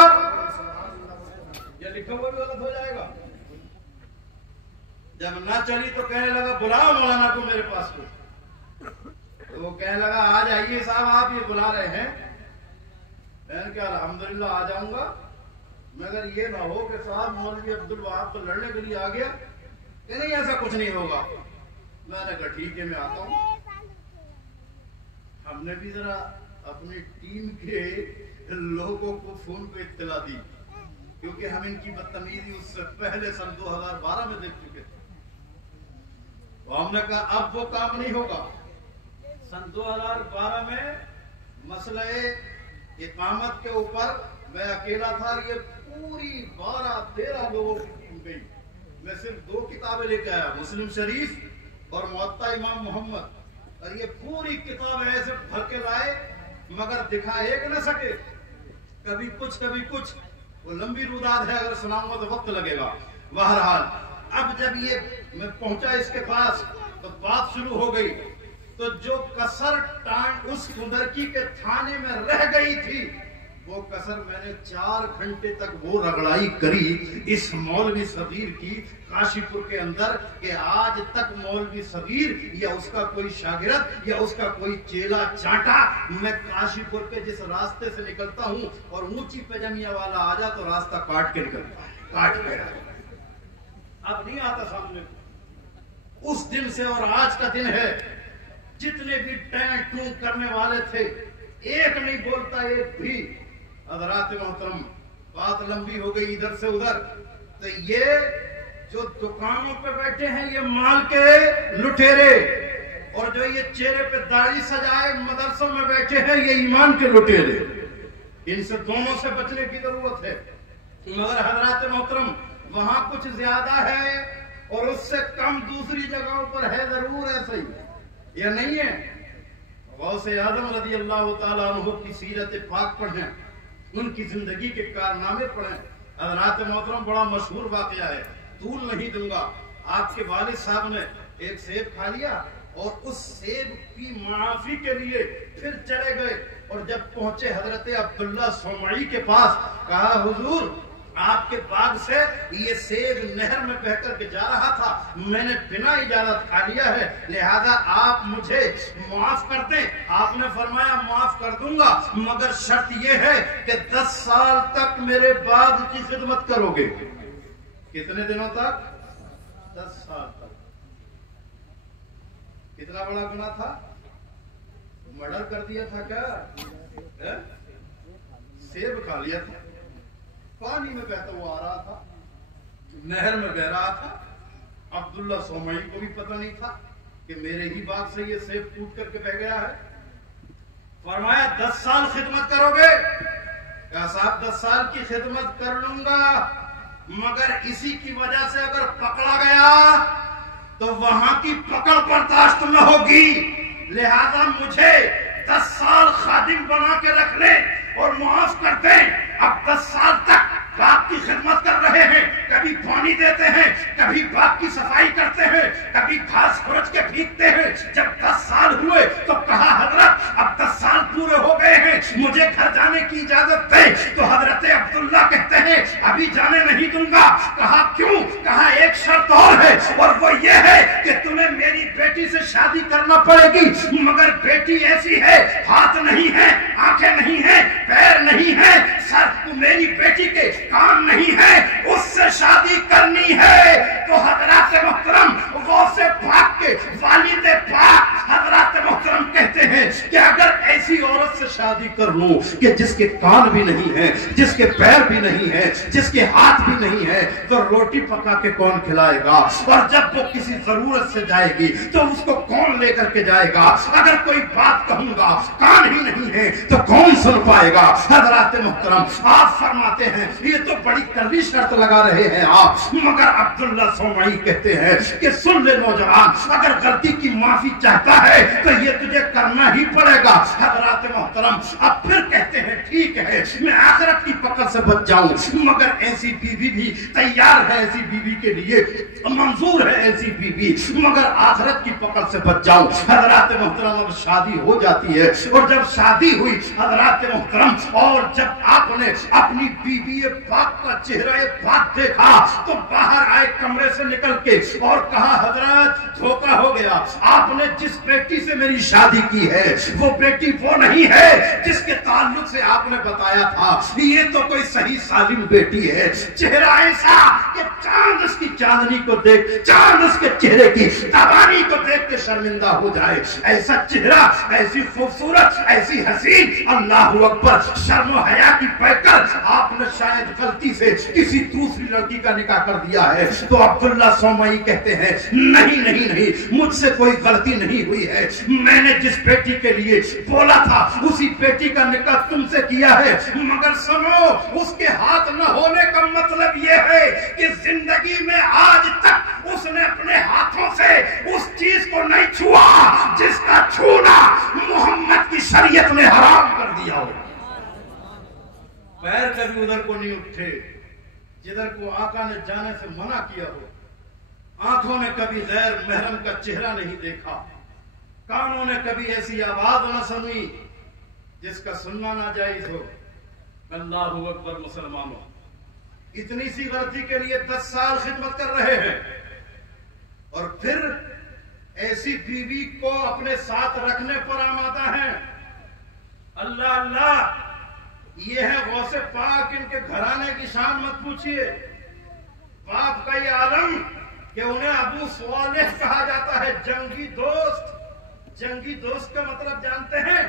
या लिखा हुआ भी गलत हो जाएगा। जब ना चली तो कहने लगा बुलाओ मौलाना को मेरे पास को, तो वो कहने लगा आ जाइए साहब, आप ये बुला रहे हैं। मैंने कहा अल्हम्दुलिल्लाह आ जाऊंगा, मगर ये ना हो कि साहब मौलवी अब्दुल वहाब तो लड़ने के लिए आ गया, कि नहीं ऐसा कुछ नहीं होगा। मैंने कहा ठीक है मैं आता हूं। हमने भी जरा अपनी टीम के लोगों को फोन पे इत्तला दी, क्योंकि हम इनकी बदतमीजी उससे पहले सन 2012 में देख चुके थे। तो हमने कहा अब वो काम नहीं होगा। सन 2012 में मसले इकामत के ऊपर मैं अकेला था, ये पूरी 12-13 लोगों की टीम गई। मैं सिर्फ 2 किताबें लेके आया, मुस्लिम शरीफ और मुअत्ता इमाम मोहम्मद, और ये पूरी किताबें ऐसे भर के लाए, मगर दिखा एक न सके, कभी कुछ। वो लंबी रुदाद है, अगर सुनाऊंगा तो वक्त लगेगा। बहरहाल अब जब ये मैं पहुंचा इसके पास तो बात शुरू हो गई। तो जो कसर उस कुंदरकी के थाने में रह गई थी, वो कसर मैंने 4 घंटे तक वो रगड़ाई करी इस मौलवी सगीर की काशीपुर के अंदर, कि आज तक मौलवी सगीर या उसका कोई शागिर्द या उसका कोई चेला चाटा, मैं काशीपुर के जिस रास्ते से निकलता हूं और ऊंची पैजमिया वाला आ जा तो रास्ता काट के निकलता है, काट के। अब नहीं आता सामने। उस दिन से और आज का दिन है, जितने भी टैं टूं करने वाले थे, एक नहीं बोलता, एक भी। हज़रात मोहतरम, बात लंबी हो गई इधर से उधर। तो ये जो दुकानों पे बैठे हैं ये माल के लुटेरे, और जो ये चेहरे पे दाढ़ी सजाए मदरसों में बैठे हैं ये ईमान के लुटेरे। इनसे दोनों से बचने की जरूरत है। मगर हज़रात मोहतरम, वहां कुछ ज्यादा है और उससे कम दूसरी जगहों पर है, जरूर ऐसा ही या नहीं है। गौसे आज़म रज़ी अल्लाह तआला अन्हु की सीरत पाक पढ़ें, उनकी जिंदगी के कारनामे पढ़ें। हज़रात मोहतरम, बड़ा मशहूर वाकया है, तूल नहीं दूंगा। आपके वालिद साहब ने एक सेब खा लिया और उस सेब की माफी के लिए फिर चले गए, और जब पहुंचे हजरत अब्दुल्ला सोमई के पास, कहा हुजूर आपके बाग से ये सेब नहर में बह करके जा रहा था, मैंने बिना इजाजत खा लिया है, लिहाजा आप मुझे माफ कर दें। आपने फरमाया माफ कर दूंगा, मगर शर्त ये है कि 10 साल तक मेरे बाग की खिदमत करोगे। कितने दिनों तक? 10 साल तक। कितना बड़ा गुनाह था? मर्डर कर दिया था क्या? सेब खा लिया था, पानी में बहता हुआ आ रहा था, नहर में बह रहा था। अब्दुल्ला सोमई को भी पता नहीं था कि मेरे ही बाग से ये सेब टूट करके बह गया है। फरमाया 10 साल खिदमत करोगे? क्या साहब 10 साल की खिदमत कर लूंगा, मगर इसी की वजह से अगर पकड़ा गया तो वहां की पकड़ बर्दाश्त न होगी, लिहाजा मुझे 10 साल खादिम बना के रख ले और माफ कर दे। अब 10 साल तक बाग की खिदमत कर रहे हैं, कभी पानी देते हैं, कभी बाग की सफाई करते हैं, कभी घास खुरच के फेंकते हैं। जब 10 साल हुए तो कहा हजरत अब 10 साल पूरे हो गए हैं, मुझे घर जाने की इजाजत दे। तो हजरत अब्दुल्ला कहते हैं अभी जाने नहीं दूंगा। कहा क्यों? कहा एक शर्त और है, और वो ये है कि तुम्हें मेरी बेटी से शादी करना पड़ेगी, मगर बेटी ऐसी है, हाथ नहीं है, आंखें नहीं है, पैर नहीं है, सर मेरी बेटी के काम नहीं है, उससे शादी करनी है। तो हजरात मोहतरम, गौसे पाक के वालिद पाक हजरात मोहतरम कहते हैं कि अगर ऐसी ایسی عورت سے شادی کر لوں کہ جس کے کان بھی نہیں ہے، جس کے پیر بھی نہیں ہے، جس کے ہاتھ بھی نہیں ہے، تو روٹی پکا کے کون کھلائے گا؟ اور جب وہ کسی ضرورت سے جائے گی تو اس کو کون لے کر کے جائے گا؟ اگر کوئی بات کہوں گا کان ہی نہیں ہے تو کون سن پائے گا؟ حضرات محترم، آپ فرماتے ہیں یہ تو بڑی کڑوی شرط لگا رہے ہیں آپ، مگر عبداللہ سومائی کہتے ہیں کہ سن لے نوجوان، اگر غلطی کی معافی چاہتا ہے تو یہ تجھے کرنا ہی پڑے گا۔ حضرات محترم، اب پھر کہتے ہیں ٹھیک ہے میں آخرت کی پکڑ سے بچ جاؤں، مگر ایسی بیوی بھی تیار ہے، ایسی بیوی کے لیے منظور ہے، ایسی بیوی، مگر آخرت کی پکڑ سے بچ جاؤں۔ حضرات محترم، اب شادی ہو جاتی ہے، اور جب شادی ہوئی حضرات محترم، اور جب آپ نے اپنی بیوی پاک کا چہرہ پاک دیکھا تو باہر آئے کمرے سے نکل کے اور کہا حضرات دھوکہ ہو گیا، آپ نے جس بیٹی سے میری شادی کی ہے وہ بیٹی وہ نہیں ہے جس کے تعلق سے آپ نے بتایا تھا، یہ تو کوئی صحیح سالم بیٹی ہے، چہرہ ایسا کہ چاند اس کی چاندنی کو دیکھ، چاند اس کے چہرے کی تابانی کو دیکھ کے شرمندہ ہو جائے، ایسا چہرہ، ایسی خوبصورت، ایسی حسین، اللہ اکبر، شرم و حیا کی پہ کر آپ نے شاید غلطی سے کسی دوسری لڑکی کا نکاح کر دیا ہے۔ تو عبداللہ سومائی کہتے ہیں نہیں نہیں نہیں، مجھ سے کوئی غلطی نہیں ہوئی ہے، میں نے جس بیٹی کے لیے بولا تھا اسی بیٹی کا نکاح تم سے کیا ہے، مگر سنو، اس کے ہاتھ نہ ہونے کا مطلب یہ ہے کہ زندگی میں آج تک اس نے اپنے ہاتھوں سے اس چیز کو نہیں چھوا جس کا چھونا محمد کی شریعت نے حرام کر دیا ہو۔ پیر کبھی ادھر کو نہیں اٹھے جدھر کو آقا نے جانے سے منع کیا ہو، آنکھوں نے کبھی غیر محرم کا چہرہ نہیں دیکھا، کانوں نے کبھی ایسی آواز نہ سنی جس کا سننا ناجائز ہو۔ اللہ اکبر مسلمانوں، اتنی سی غلطی کے لیے 10 سال خدمت کر رہے ہیں، اور پھر ایسی بیوی کو اپنے ساتھ رکھنے پر آمادہ ہیں۔ اللہ اللہ، یہ ہے غوث پاک، ان کے گھرانے کی شان مت پوچھئے، باپ کا یہ عالم کہ انہیں ابو صالح کہا جاتا ہے، جنگی دوست۔ جنگی دوست کا مطلب جانتے ہیں؟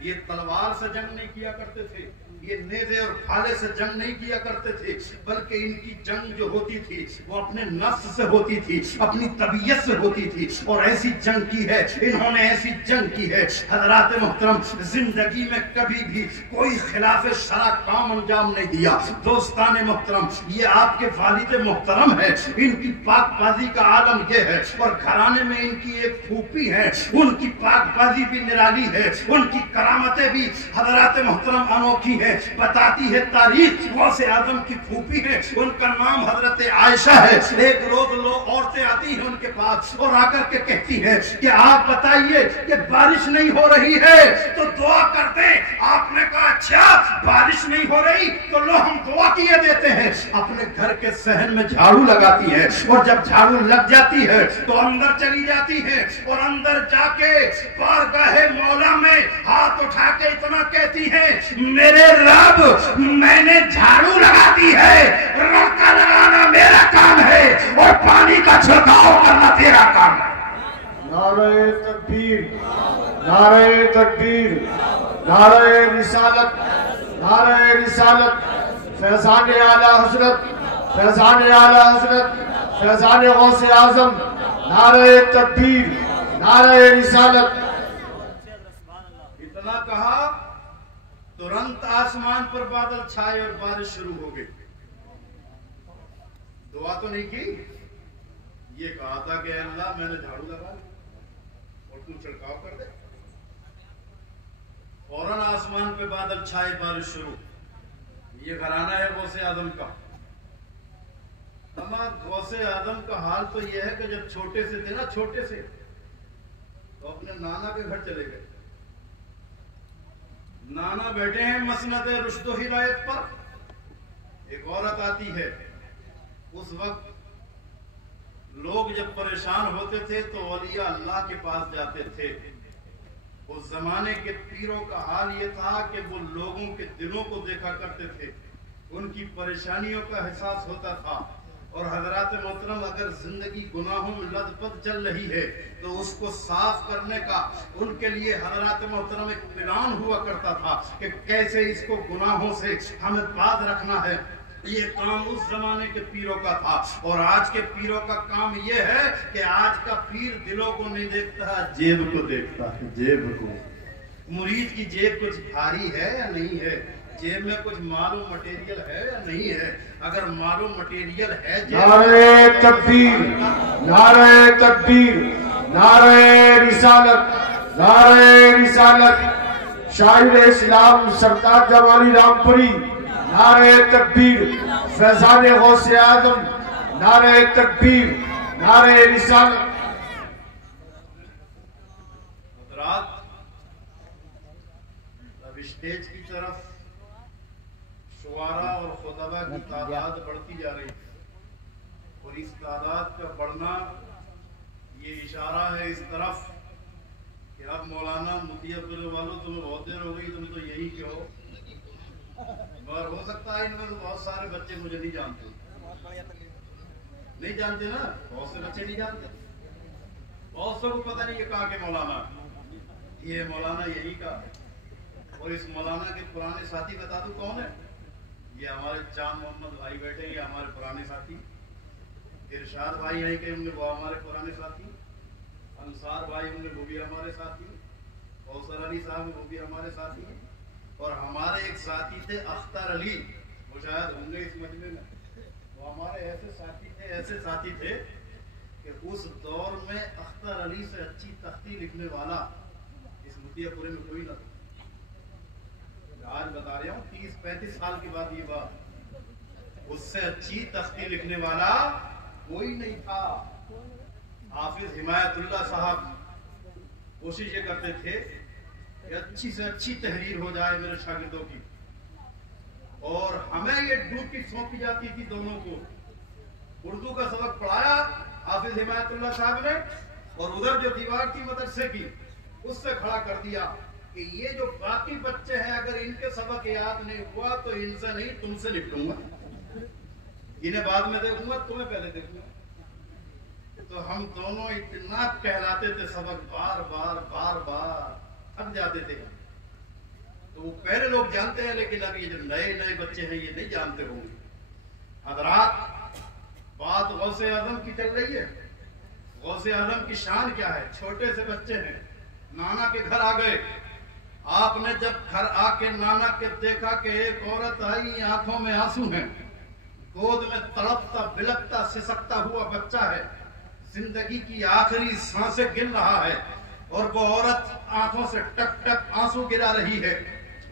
یہ تلوار سے جنگ نہیں کیا کرتے تھے، یہ نیزے اور بھالے سے جنگ نہیں کیا کرتے تھے، بلکہ ان کی جنگ جو ہوتی تھی وہ اپنے نفس سے ہوتی تھی، اپنی طبیعت سے ہوتی تھی، اور ایسی جنگ کی ہے انہوں نے، ایسی جنگ کی ہے حضرات محترم، زندگی میں کبھی بھی کوئی خلاف شرع کام انجام نہیں دیا۔ دوستان محترم، یہ آپ کے والد محترم ہے، ان کی پاک بازی کا عالم یہ ہے، اور گھرانے میں ان کی ایک پھوپھی ہے، ان کی پاک بازی بھی نرالی ہے، ان کی کرامتیں بھی حضرات محترم انوکھی ہیں۔ بتاتی ہے تاریخ، غوث اعظم کی پھوپھی ہے، ان کا نام حضرت عائشہ ہے۔ ایک روز لوگ عورتیں آتی ہیں ان کے پاس اور آ کر کے کہتی ہیں کہ آپ بتائیے کہ بارش نہیں ہو رہی ہے تو دعا کر دیں۔ آپ نے کہا اچھا بارش نہیں ہو رہی تو لو ہم دعا کیے دیتے ہیں۔ اپنے گھر کے صحن میں جھاڑو لگاتی ہے، اور جب جھاڑو لگ جاتی ہے تو اندر چلی جاتی ہے، اور اندر جا کے بارگاہ مولا میں ہاتھ اٹھا کے اتنا کہتی ہیں، میرے رب میں نے جھاڑو لگا دی ہے، رڑکا لگانا میرا کام ہے اور پانی کا چھڑکاؤ کرنا تیرا کام ہے۔ نعرہ تکبیر، نعرہ تکبیر، نعرہ رسالت، نعرہ رسالت، فیضان اعلی حضرت، فیضان اعلی حضرت، فیضان غوث اعظم، نعرہ تکبیر، نعرہ رسالت۔ اتنا کہا ترنت آسمان پر بادل چھائے اور بارش شروع ہو گئی۔ دعا تو نہیں کی، یہ کہا تھا کہ اللہ میں نے جھاڑو لگا اور تو چھڑکاؤ کر دے۔ فوراً آسمان پہ بادل چھائے، بارش شروع۔ یہ گھرانہ ہے غوث اعظم کا۔ اما غوث اعظم کا حال تو یہ ہے کہ جب چھوٹے سے تھے نا، چھوٹے سے، تو اپنے نانا کے گھر چلے گئے۔ نانا بیٹھے ہیں مسند رشد و ہدایت پر، ایک عورت آتی ہے۔ اس وقت لوگ جب پریشان ہوتے تھے تو اولیاء اللہ کے پاس جاتے تھے۔ اس زمانے کے پیروں کا حال یہ تھا کہ وہ لوگوں کے دلوں کو دیکھا کرتے تھے، ان کی پریشانیوں کا احساس ہوتا تھا، اور حضرات محترم اگر زندگی گناہوں میں لدپد چل رہی ہے تو اس کو صاف کرنے کا ان کے لیے حضرات محترم ایک پلان ہوا کرتا تھا کہ کیسے اس کو گناہوں سے ہمیں باز رکھنا ہے. یہ کام اس زمانے کے پیروں کا تھا اور آج کے پیروں کا کام یہ ہے کہ آج کا پیر دلوں کو نہیں دیکھتا، جیب کو دیکھتا ہے. جیب کو، مرید کی جیب کچھ بھاری ہے یا نہیں ہے، جیب میں کچھ مال و مٹیریل ہے یا نہیں ہے. اگر مال و مٹیریل ہے، نعرہ تکبیر، نعرہ تکبیر، نعرہ رسالت، نعرہ رسالت. شاعر اسلام سرکار جمالی رام پوری، نعرہ تکبیر. فیضان غوث اعظم، نعرہ تکبیر، نعرہ رسالت. حضرات اب اسٹیج کی طرف شعراء اور خطبہ کی تعداد بڑھتی جا رہی ہے اور اس تعداد کا بڑھنا یہ اشارہ ہے اس طرف کہ اب مولانا مطیع پور والوں تمہیں بہت دیر ہو گئی، تم تو یہی کہ ہو، مگر ہو سکتا ہے ان میں تو بہت سارے بچے مجھے نہیں جانتے نا، بہت سے بچے نہیں جانتے، بہت سو کو پتہ نہیں یہ کہاں کے مولانا، یہ مولانا یہی کا ہے. اور اس مولانا کے پرانے ساتھی بتا دوں کون ہے؟ یہ ہمارے جان محمد بھائی بیٹھے، یہ ہمارے پرانے ساتھی. ارشاد بھائی ہیں کہ ہوں گے وہ ہمارے پرانے ساتھی، انصار بھائی ہوں گے وہ بھی ہمارے ساتھی، کوثر علی صاحب وہ بھی ہمارے ساتھی ہیں. اور ہمارے ایک ساتھی تھے اختر علی، وہ شاید ہوں گے اس مجمع میں، وہ ہمارے ایسے ساتھی تھے کہ اس دور میں اختر علی سے اچھی تختی لکھنے والا اس مطیع پورے میں کوئی نہ تھا. آج بتا رہا ہوں 30-35 سال کی بات، یہ بات، اس سے اچھی تختی لکھنے والا کوئی نہیں تھا. حافظ حمایت اللہ صاحب کوشش یہ کرتے تھے کہ اچھی سے اچھی تحریر ہو جائے میرے شاگردوں کی، اور ہمیں یہ ڈیوٹی سونپی جاتی تھی دونوں کو. اردو کا سبق پڑھایا حافظ حمایت اللہ صاحب نے، اور ادھر جو دیوار تھی مدرسے کی اس سے کھڑا کر دیا کہ یہ جو باقی بچے ہیں اگر ان کے سبق یاد نہیں ہوا تو ان سے نہیں تم سے نپٹوں گا، انہیں بعد میں دیکھوں گا، تمہیں پہلے دیکھوں گا. تو ہم دونوں اتنا کہلاتے تھے، سبق بار بار بار بار تھک جاتے تھے. تو وہ پہلے لوگ جانتے ہیں لیکن اب یہ جو نئے بچے ہیں یہ نہیں جانتے ہوں گے. حضرات بات غوث اعظم کی چل رہی ہے. غوث اعظم کی شان کیا ہے؟ چھوٹے سے بچے ہیں، نانا کے گھر آ گئے. آپ نے جب گھر آ کے نانا کے دیکھا کہ ایک عورت آئی، آنکھوں میں آنسو ہیں، گود میں تڑپتا بلکتا سسکتا ہوا بچہ ہے، زندگی کی آخری سانسیں گن رہا ہے، اور وہ عورت آنکھوں سے ٹک ٹک آنسو گرا رہی ہے.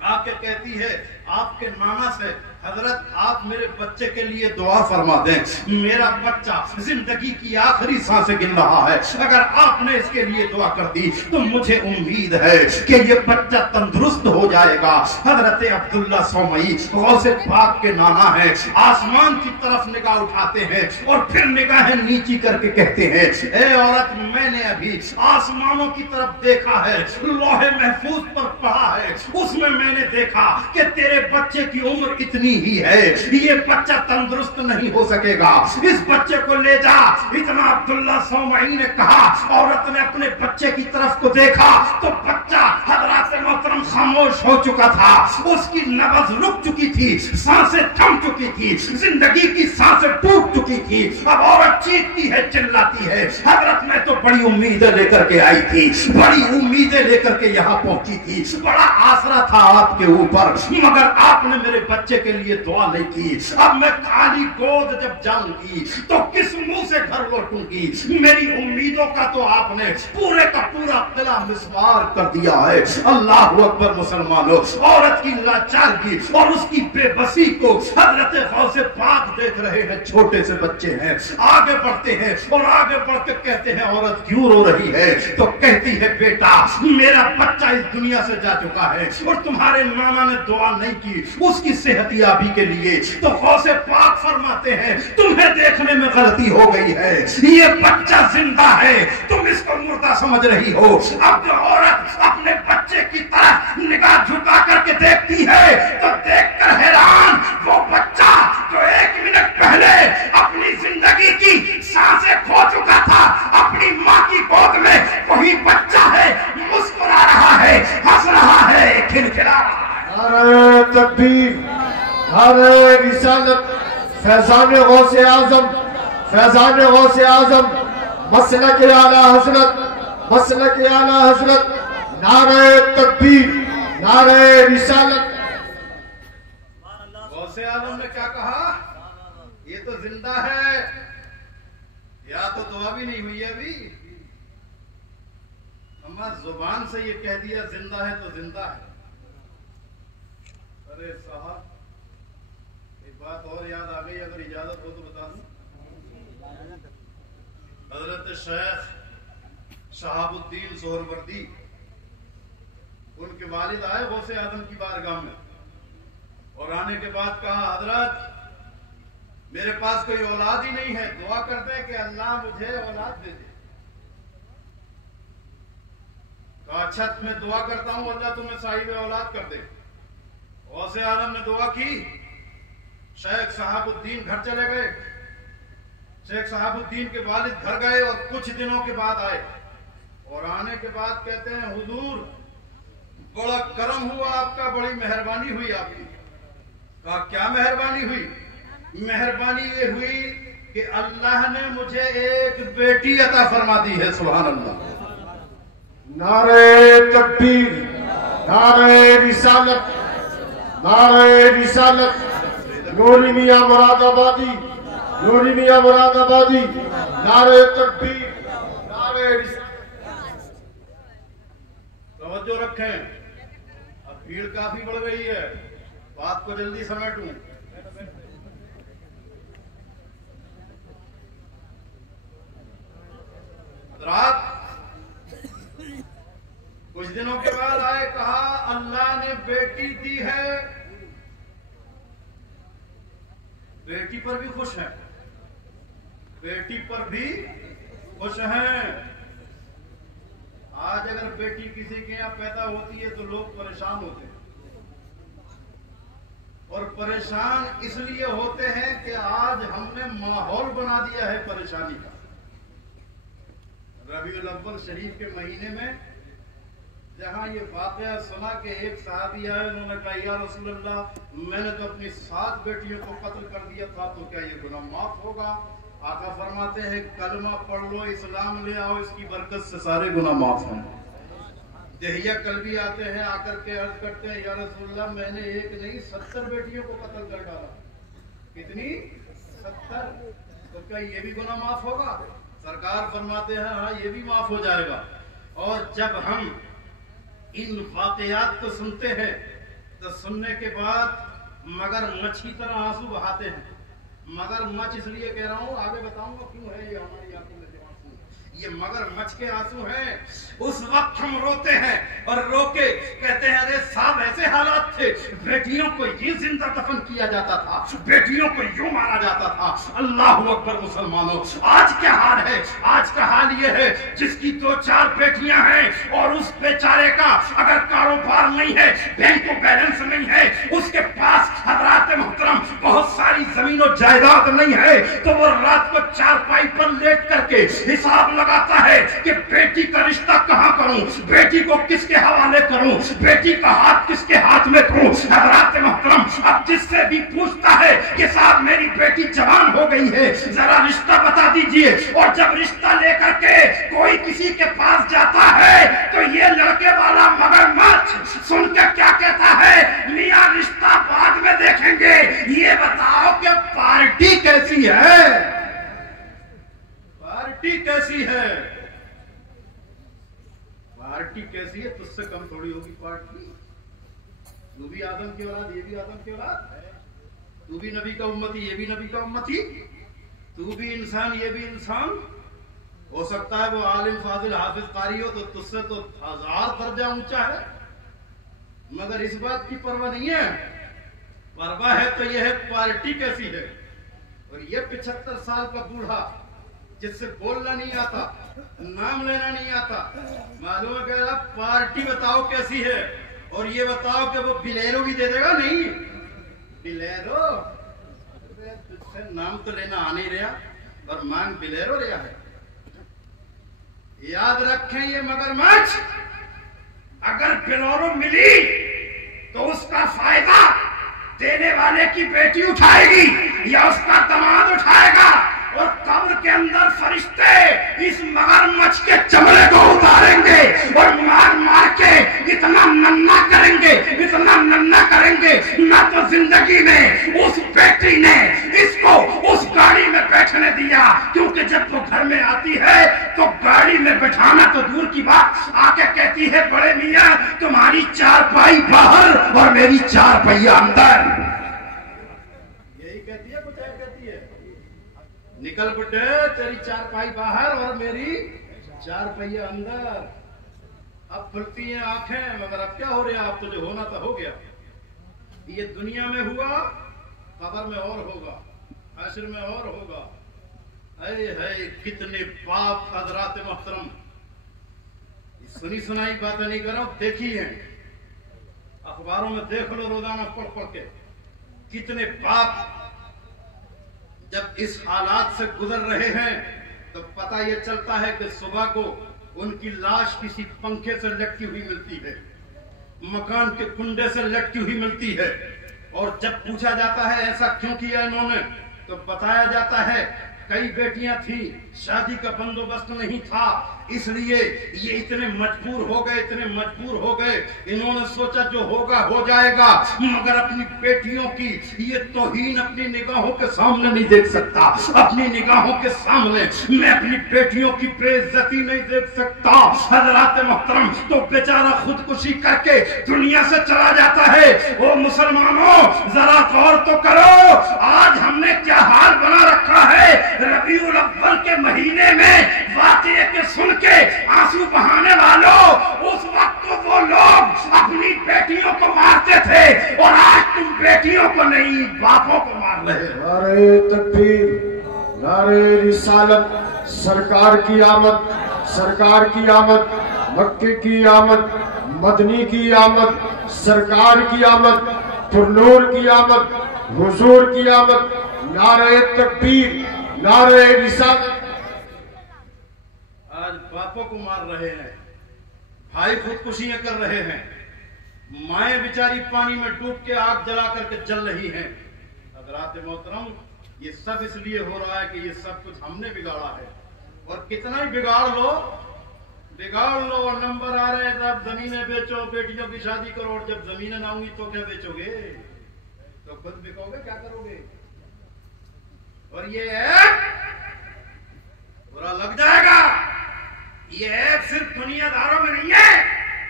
آ کے کہتی ہے آپ کے نانا سے، حضرت آپ میرے بچے کے لیے دعا فرما دیں، میرا بچہ زندگی کی آخری سانسیں گن رہا ہے، اگر آپ نے اس کے لیے دعا کر دی تو مجھے امید ہے کہ یہ بچہ تندرست ہو جائے گا. حضرت عبداللہ سومئی غوث پاک کے نانا ہیں، آسمان کی طرف نگاہ اٹھاتے ہیں اور پھر نگاہیں نیچی کر کے کہتے ہیں اے عورت، میں نے ابھی آسمانوں کی طرف دیکھا ہے، لوح محفوظ پر پڑھا ہے، اس میں نے دیکھا کہ تیرے بچے کی عمر اتنی ہی ہے، یہ بچہ تندرست نہیں ہو سکے گا، اس بچے کو لے جا. اتنا عبداللہ سومئی نے کہا. عورت نے اپنے بچے کی طرف کو دیکھا تو بچہ حضرات محترم خاموش ہو چکا تھا، اس کی نبض رک چکی تھی، سانسیں تھم چکی تھی، زندگی کی سانسیں ٹوٹ چکی تھی. اب عورت چیختی ہے، چلاتی ہے، حضرت میں تو بڑی امیدیں لے کر کے آئی تھی، بڑی امیدیں لے کر کے یہاں پہنچی تھی، بڑا آسرا تھا آپ کے اوپر، مگر آپ نے میرے بچے کے لیے دعا نہیں کی. اب میں خالی گود جب جاؤں گی تو کس منہ سے گھر لوٹوں گی؟ میری امیدوں کا تو آپ نے پورے کا پورا قلعہ مسمار کر دیا ہے. اللہ اکبر مسلمانوں. عورت کی لاچارگی اور اس کی بے بسی کو حضرت غوث پاک دیکھ رہے ہیں. چھوٹے سے بچے ہیں، آگے بڑھتے ہیں اور آگے بڑھ کے کہتے ہیں عورت کیوں رو رہی ہے؟ تو کہتی ہے بیٹا میرا بچہ اس دنیا سے جا چکا ہے اور تمہارے نانا نے دعا نہیں کی اس کی صحت یابی کے لیے. تو غوث پاک فرماتے ہیں تمہیں دیکھنے میں غلطی ہو گئی ہے، یہ بچہ زندہ ہے، تم اس کو مردہ سمجھ رہی ہو. اب جو عورت اپنے بچے کی طرف نگاہ جھکا کر کے دیکھتی ہے تو دیکھ کر حیران، وہ بچہ جو 1 منٹ پہلے اپنی زندگی नारे तकबीर, नारे रिसालत, फैजान गौसे आजम, फैजान गौसे आजम, मसलक आला हजरत, मसलक आला हजरत, नारे तकबीर, नारे रिसालत। गौसे आजम ने क्या कहा? ये तो जिंदा है, या तो दुआ भी नहीं हुई है अभी, हमारा जुबान से ये कह दिया जिंदा है तो जिंदा है। अरे साहब, एक बात और याद आ गई, अगर इजाजत हो तो बता दूं। हजरत शेख शहाबुद्दीन सोहरवर्दी, उनके वालिद आए गौसे आजम की बारगाह में और आने के बाद कहा, हजरत मेरे पास कोई औलाद ही नहीं है, दुआ करते हैं कि अल्लाह मुझे औलाद दे दे। कहा अच्छा मैं दुआ करता हूं अल्लाह तुम्हें साहिब औलाद कर दे। गौसे आजम ने दुआ की, शेख शहाबुद्दीन घर चले गए। शेख शहाबुद्दीन के वालिद घर गए और कुछ दिनों के बाद आए और आने के बाद कहते हैं, हुजूर बड़ा करम हुआ आपका, बड़ी मेहरबानी हुई आपकी। कहा क्या मेहरबानी हुई? मेहरबानी ये हुई कि अल्लाह ने मुझे एक बेटी अता फरमा दी है। सुभान अल्लाह। नारे तकबीर, नारे रिसालत, नारे रिसालत, नूरी मियां मुरादाबादी, नूरी मियां मुरादाबादी, नारे तकबीर, नारे रिसालत। तवज्जो रखें, अब भीड़ काफी बढ़ गई है, बात को जल्दी समेटूं। रात कुछ दिनों के बाद आए, कहा अल्लाह ने बेटी दी है, बेटी पर भी खुश है, बेटी पर भी खुश हैं। आज अगर बेटी किसी के यहाँ पैदा होती है तो लोग परेशान होते हैं, और परेशान इसलिए होते हैं कि आज हमने माहौल बना दिया है परेशानी का। रबीउल अव्वल शरीफ के महीने में जहां ये वाकया सुना कि एक साहबी आए, उन्होंने कहा या रसूलल्लाह मैंने तो अपनी 7 बेटियों को कत्ल कर दिया था, तो क्या ये गुनाह माफ होगा? आका फरमाते हैं कलमा पढ़ लो, इस्लाम ले आओ, इसकी बरकत से सारे गुनाह माफ हैं। दहिया कल्बी आते हैं, आकर के अर्ज करते हैं या रसूलल्लाह मैंने एक नहीं 70 बेटियों को कत्ल कर डाला। कितनी? 70। तो क्या ये भी गुनाह माफ होगा? सरकार फरमाते हैं हाँ ये भी माफ हो जाएगा। और जब हम इन वाकयात को सुनते हैं तो सुनने के बाद मगर मछ की तरह आंसू बहाते हैं। मगर मछ इसलिए कह रहा हूं, आगे बताऊंगा क्यों है ये हमारी आंखों में जो आंसू, ये मगर मछ के आंसू हैं। उस वक्त हम रोते हैं और रो के कहते हैं अरे साहब ऐसे हालात थे, बेटियों को ये जिंदा दफन किया जाता था, बेटियों को यूं मारा जाता था। अल्लाह अकबर मुसलमानों, आज क्या हाल है? आज का हाल ये है जिसकी 2-4 बेटियां हैं और उस बेचारे का अगर कारोबार नहीं है, बैंक को बैलेंस नहीं है, उसके पास हजरात मोहतरम बहुत सारी जमीन और जायदाद नहीं है, तो वो रात को चारपाई पर लेट करके हिसाब लगाता है कि बेटी का रिश्ता कहां करूं, बेटी को किसके हवाले करूं, बेटी का हाथ किसके हाथ में दूं। हजरात मोहतरम, अब जिससे भी पूछता है कि साहब मेरी बेटी जवान हो गई है, जरा रिश्ता बता दीजिए, और जब रिश्ता लेकर के कोई किसी के पास जाता है तो ये लड़के वाला मगरमच्छ सुन के क्या कहता है, मियां रिश्ता बाद में देखेंगे, ये बताओ कि पार्टी कैसी है? पार्टी कैसी है? पार्टी कैसी है? तुझसे कम थोड़ी होगी पार्टी। तू भी आदम की औलाद, ये भी आदम की औलाद, तू भी नबी का उम्मती, ये भी नबी का उम्मती, तू भी इंसान, ये भी इंसान। हो सकता है वो आलिम फाजिल हाफिज कारी हो तो तुझसे तो 1000 दर्जा ऊंचा है, मगर इस बात की परवाह नहीं है। परवाह है तो यह है पार्टी कैसी है। और ये 75 साल का बूढ़ा जिससे बोलना नहीं आता, नाम लेना नहीं आता, मालूम है क्या? पार्टी बताओ कैसी है, और ये बताओ कि वो बिलेरो भी दे देगा? नहीं, बिलेरो तुझसे नाम तो लेना आ नहीं रहा और मांग बिलेरो रहा है। याद रखें ये मगरमच्छ अगर बिलेरो मिली तो उसका उसका फायदा देने वाले की बेटी उठाएगी या उसका दामाद उठाएगा, और कब्र के अंदर फरिश्ते इस मगरमच्छ के चमड़े को उतारेंगे और मार मार के इतना नन्ना करेंगे, इतना नन्ना करेंगे, ना तो जिंदगी में उस बेटी ने इसको उस गाड़ी में बैठने दिया, क्योंकि जब वो घर में आती है तो गाड़ी में बैठाना तो दूर की बात, आके कहती है बड़े मियाँ तुम्हारी चारपाई बाहर और मेरी चारपहिया अंदर। यही कहती है, कुछ ऐसा कहती है, निकल बुड्ढे तेरी चारपाई बाहर और मेरी चारपहिया अंदर। अब खुलती हैं आंखें, मगर अब क्या हो रहा, अब तो जो होना तो हो गया। ये दुनिया में हुआ, कब्र में और होगा, हश्र में और होगा। है कितने पाप हजरात मोहतरम, सुनी सुनाई बातें नहीं कर रहा हूं, देखी है, अखबारों में देख लो रोजाना पढ़ पढ़ के, कितने पाप जब इस हालात से गुजर रहे हैं तो पता ये चलता है कि सुबह को उनकी लाश किसी पंखे से लटकी हुई मिलती है, मकान के कुंडे से लटकी हुई मिलती है, और जब पूछा जाता है ऐसा क्यों किया इन्होंने, तो बताया जाता है कई बेटियां थी, शादी का बंदोबस्त नहीं था, इसलिए ये इतने मजबूर हो गए, इतने मजबूर हो गए, इन्होंने सोचा जो होगा हो जाएगा, मगर अपनी बेटियों की ये तौहीन अपनी निगाहों के सामने नहीं देख सकता, अपनी निगाहों के सामने मैं अपनी बेटियों की बेइज्जती नहीं देख सकता। हज़रात मोहतरम, तो बेचारा खुदकुशी करके दुनिया से चला जाता है। ओ मुसलमानों, जरा गौर तो करो, आज हमने क्या हाल बना रखा है। रबीउल अव्वल के महीने में वाक़िए के सुन के आंसू बहाने वालों, उस वक्त तो वो लोग अपनी बेटियों को मारते थे, और आज तुम बेटियों को नहीं बापों को मार रहे हो। नारे तकबीर, नारे रिसालत, सरकार की आमद, सरकार की आमद, मक्के की आमद, मदनी की आमद, सरकार की आमद, पुरनूर की आमद, हुजूर की आमद। नारे तकबीर, नारे रिसालत। आज बापों को मार रहे हैं, भाई खुदकुशियां कर रहे हैं, माएं बेचारी पानी में डूब के आग जला करके जल रही हैं। हज़रात मोहतरम, ये सब इसलिए हो रहा है कि ये सब कुछ हमने बिगाड़ा है, और कितना ही बिगाड़ लो, और नंबर आ रहे हैं, जब जमीनें बेचो, बेटियों की शादी करो, और जब जमीनें ना होंगी तो क्या बेचोगे, तो खुद बिकोगे, क्या करोगे। और ये ऐप बुरा लग जाएगा, ये ऐप सिर्फ दुनियादारों में नहीं है।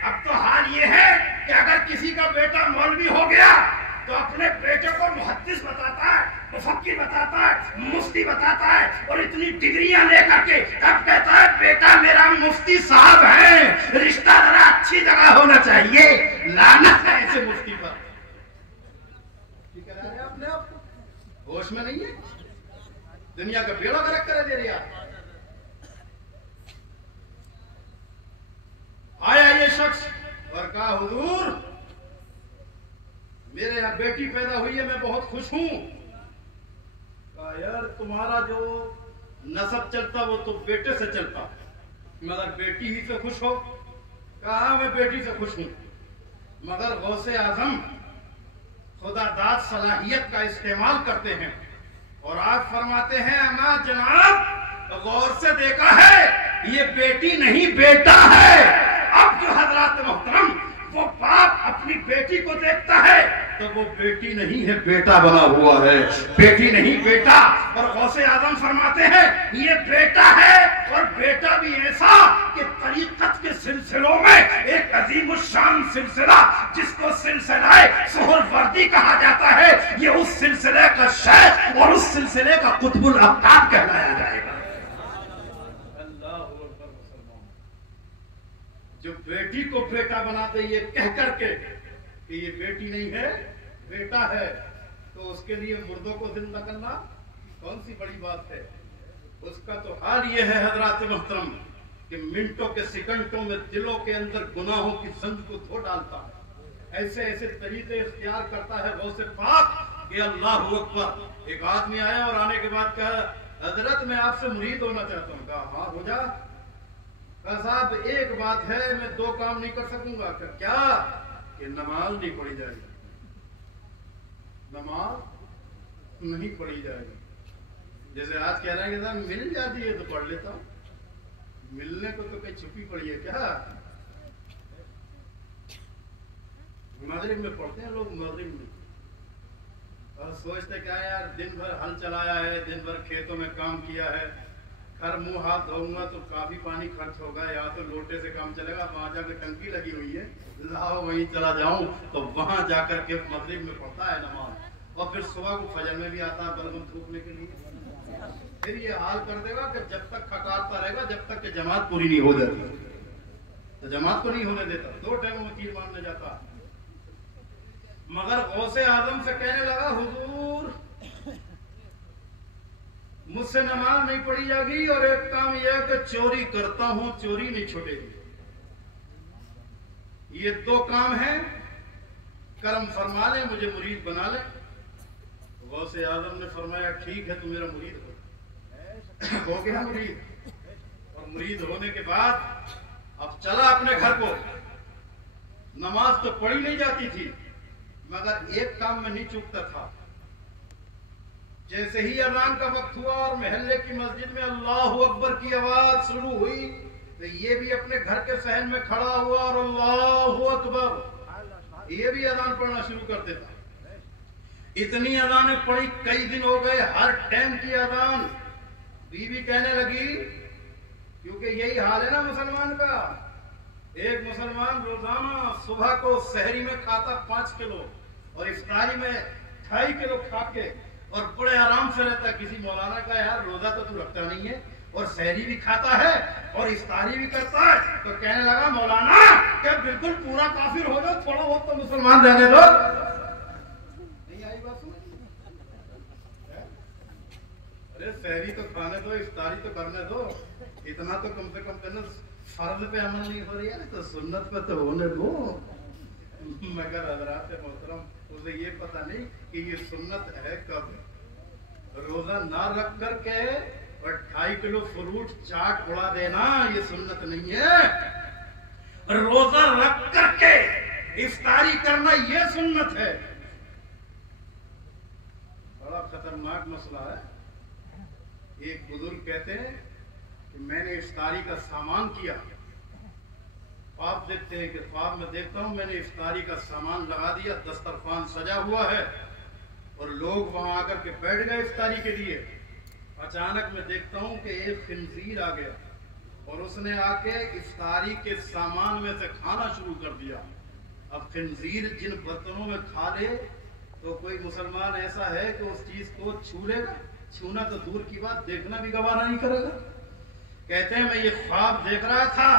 अब तो हाल ये है कि अगर किसी का बेटा मौलवी हो गया तो अपने बेटे को मुहद्दिस बताता है, मुफक्किर बताता है, मुफ्ती बताता है, और इतनी डिग्रियां लेकर के तब कहता है बेटा मेरा मुफ्ती साहब है, रिश्ता जरा अच्छी जगह होना चाहिए। लानत है ऐसे मुफ्ती पर। कह रहे हैं अपने आप को, होश में नहीं है, दुनिया का बेड़ा गर्क कर दे रहा। आया ये शख्स और कहा हुजूर मेरे यहाँ बेटी पैदा हुई है, मैं बहुत खुश हूं। कहा यार तुम्हारा जो नसब चलता वो तो बेटे से चलता, मगर बेटी ही से खुश हो। कहा मैं बेटी से खुश हूं, मगर गौसे आजम खुदा दाद सलाहियत का इस्तेमाल करते हैं, और आप फरमाते हैं अम्मा जनाब गौर से देखा है ये बेटी नहीं बेटा है। अब जो हजरात मोहतरम वो बाप अपनी बेटी को देखता है तो वो बेटी नहीं है बेटा बना हुआ है, बेटी नहीं बेटा। और गौसे आजम फरमाते हैं ये बेटा है, और बेटा भी ऐसा कि तरीकत के सिलसिलों में एक अजीम शान सिलसिला जिसको सिलसिला सुहरवर्दी कहा जाता है, ये उस सिलसिले का शेख और उस सिलसिले का कुतुबुल अफ्ताब कहलाया जाएगा। जो बेटी को बेटा बनाते ये कह करके कि ये बेटी नहीं है बेटा है, तो उसके लिए मुर्दों को जिंदा करना कौन सी बड़ी बात है। उसका तो हाल ये है हजरात मोहतरम कि मिनटों के सेकंडों में दिलों के अंदर गुनाहों की जंग को धो डालता है, ऐसे ऐसे तरीके इख्तियार करता है गौसे पाक कि अल्लाह अकबर। एक आदमी आया और आने के बाद कहा हजरत मैं आपसे मुरीद होना चाहता हूँ। कहा हाँ हो जा। कहा साहब एक बात है, मैं दो काम नहीं कर सकूंगा। क्या? कि नमाज नहीं पढ़ी जाएगी। نماز نہیں پڑھی جائے گی. جیسے آج کہہ رہے ہیں کہ صاحب مل جاتی ہے تو پڑھ لیتا ہوں. ملنے کو تو کہیں چھپی پڑی ہے کیا؟ مغرب میں پڑھتے ہیں لوگ. مغرب میں اور سوچتے کیا یار دن بھر ہل چلایا ہے, دن بھر کھیتوں میں کام کیا ہے, گھر منہ ہاتھ دھوؤں گا تو کافی پانی خرچ ہوگا, یا تو لوٹے سے کام چلے گا, وہاں جا کے ٹنکی لگی ہوئی ہے, لاؤ وہیں چلا جاؤں, تو وہاں جا کر کے مغرب میں پڑھتا ہے نماز, اور پھر صبح کو فجر میں بھی آتا ہے بلغم تھوکنے کے لیے. پھر یہ حال کر دے گا کہ جب تک کھٹارتا رہے گا جب تک کہ جماعت پوری نہیں ہو جاتی. تو جماعت کو نہیں ہونے دیتا, 2 ٹائموں میں تیر مارنے جاتا. مگر غوث اعظم سے کہنے لگا حضور مجھ سے نماز نہیں پڑھی جائے گی, اور ایک کام یہ ہے کہ چوری کرتا ہوں, چوری نہیں چھوٹے گی. یہ 2 کام ہیں, کرم فرما لیں, مجھے مرید بنا لیں. غوث اعظم نے فرمایا ٹھیک ہے تو میرا مرید ہو گیا مرید. اور مرید ہونے کے بعد اب چلا اپنے گھر کو. نماز تو پڑھی نہیں جاتی تھی مگر ایک کام میں نہیں چوکتا تھا. جیسے ہی اذان کا وقت ہوا اور محلے کی مسجد میں اللہ اکبر کی آواز شروع ہوئی تو یہ بھی اپنے گھر کے صحن میں کھڑا ہوا اور اللہ اکبر, یہ بھی اذان پڑھنا شروع کر دیتا. اتنی اذانیں پڑھی, کئی دن ہو گئے, ہر ٹائم کی اذان. بیوی کہنے لگی, کیونکہ یہی حال ہے نا مسلمان کا. ایک مسلمان روزانہ صبح کو سحری میں کھاتا 5 کلو اور افطاری میں 2.5 کلو کھا کے اور بڑے آرام سے رہتا ہے. کسی مولانا کا یار روزہ تو رکھتا نہیں ہے اور سحری بھی کھاتا ہے اور افطاری بھی کرتا ہے, تو کہنے لگا مولانا کہ بالکل پورا کافر ہو جاؤ, تھوڑا بہت تو مسلمان رہنے دو. نہیں آئی بات سمجھ؟ ارے سحری تو کھانے دو, افطاری تو کرنے دو, اتنا تو کم سے کم کرنا. فرض پہ عمل نہیں ہو رہی ہے تو سنت پہ تو ہونے دو. مگر حضرات محترم اسے یہ پتہ نہیں کہ یہ سنت ہے کب. روزہ نہ رکھ کر کے اور 2.5 کلو فروٹ چاٹ اڑا دینا یہ سنت نہیں ہے. روزہ رکھ کر کے افطاری کرنا یہ سنت ہے. بڑا خطرناک مسئلہ ہے. ایک بزرگ کہتے ہیں کہ میں نے افطاری کا سامان کیا. خواب دیکھتے ہیں کہ خواب میں دیکھتا ہوں میں نے افطاری کا سامان لگا دیا, دسترخوان سجا ہوا ہے اور لوگ وہاں آ کر کے بیٹھ گئے افطاری کے لیے. اچانک میں دیکھتا ہوں کہ ایک خنزیر آ گیا اور اس نے آ کے افطاری کے سامان میں سے کھانا شروع کر دیا. اب خنزیر جن برتنوں میں کھا لے تو کوئی مسلمان ایسا ہے کہ اس چیز کو چھو لے گا؟ چھونا تو دور کی بات, دیکھنا بھی گوارا نہیں کرے گا. کہتے ہیں میں یہ خواب دیکھ رہا تھا,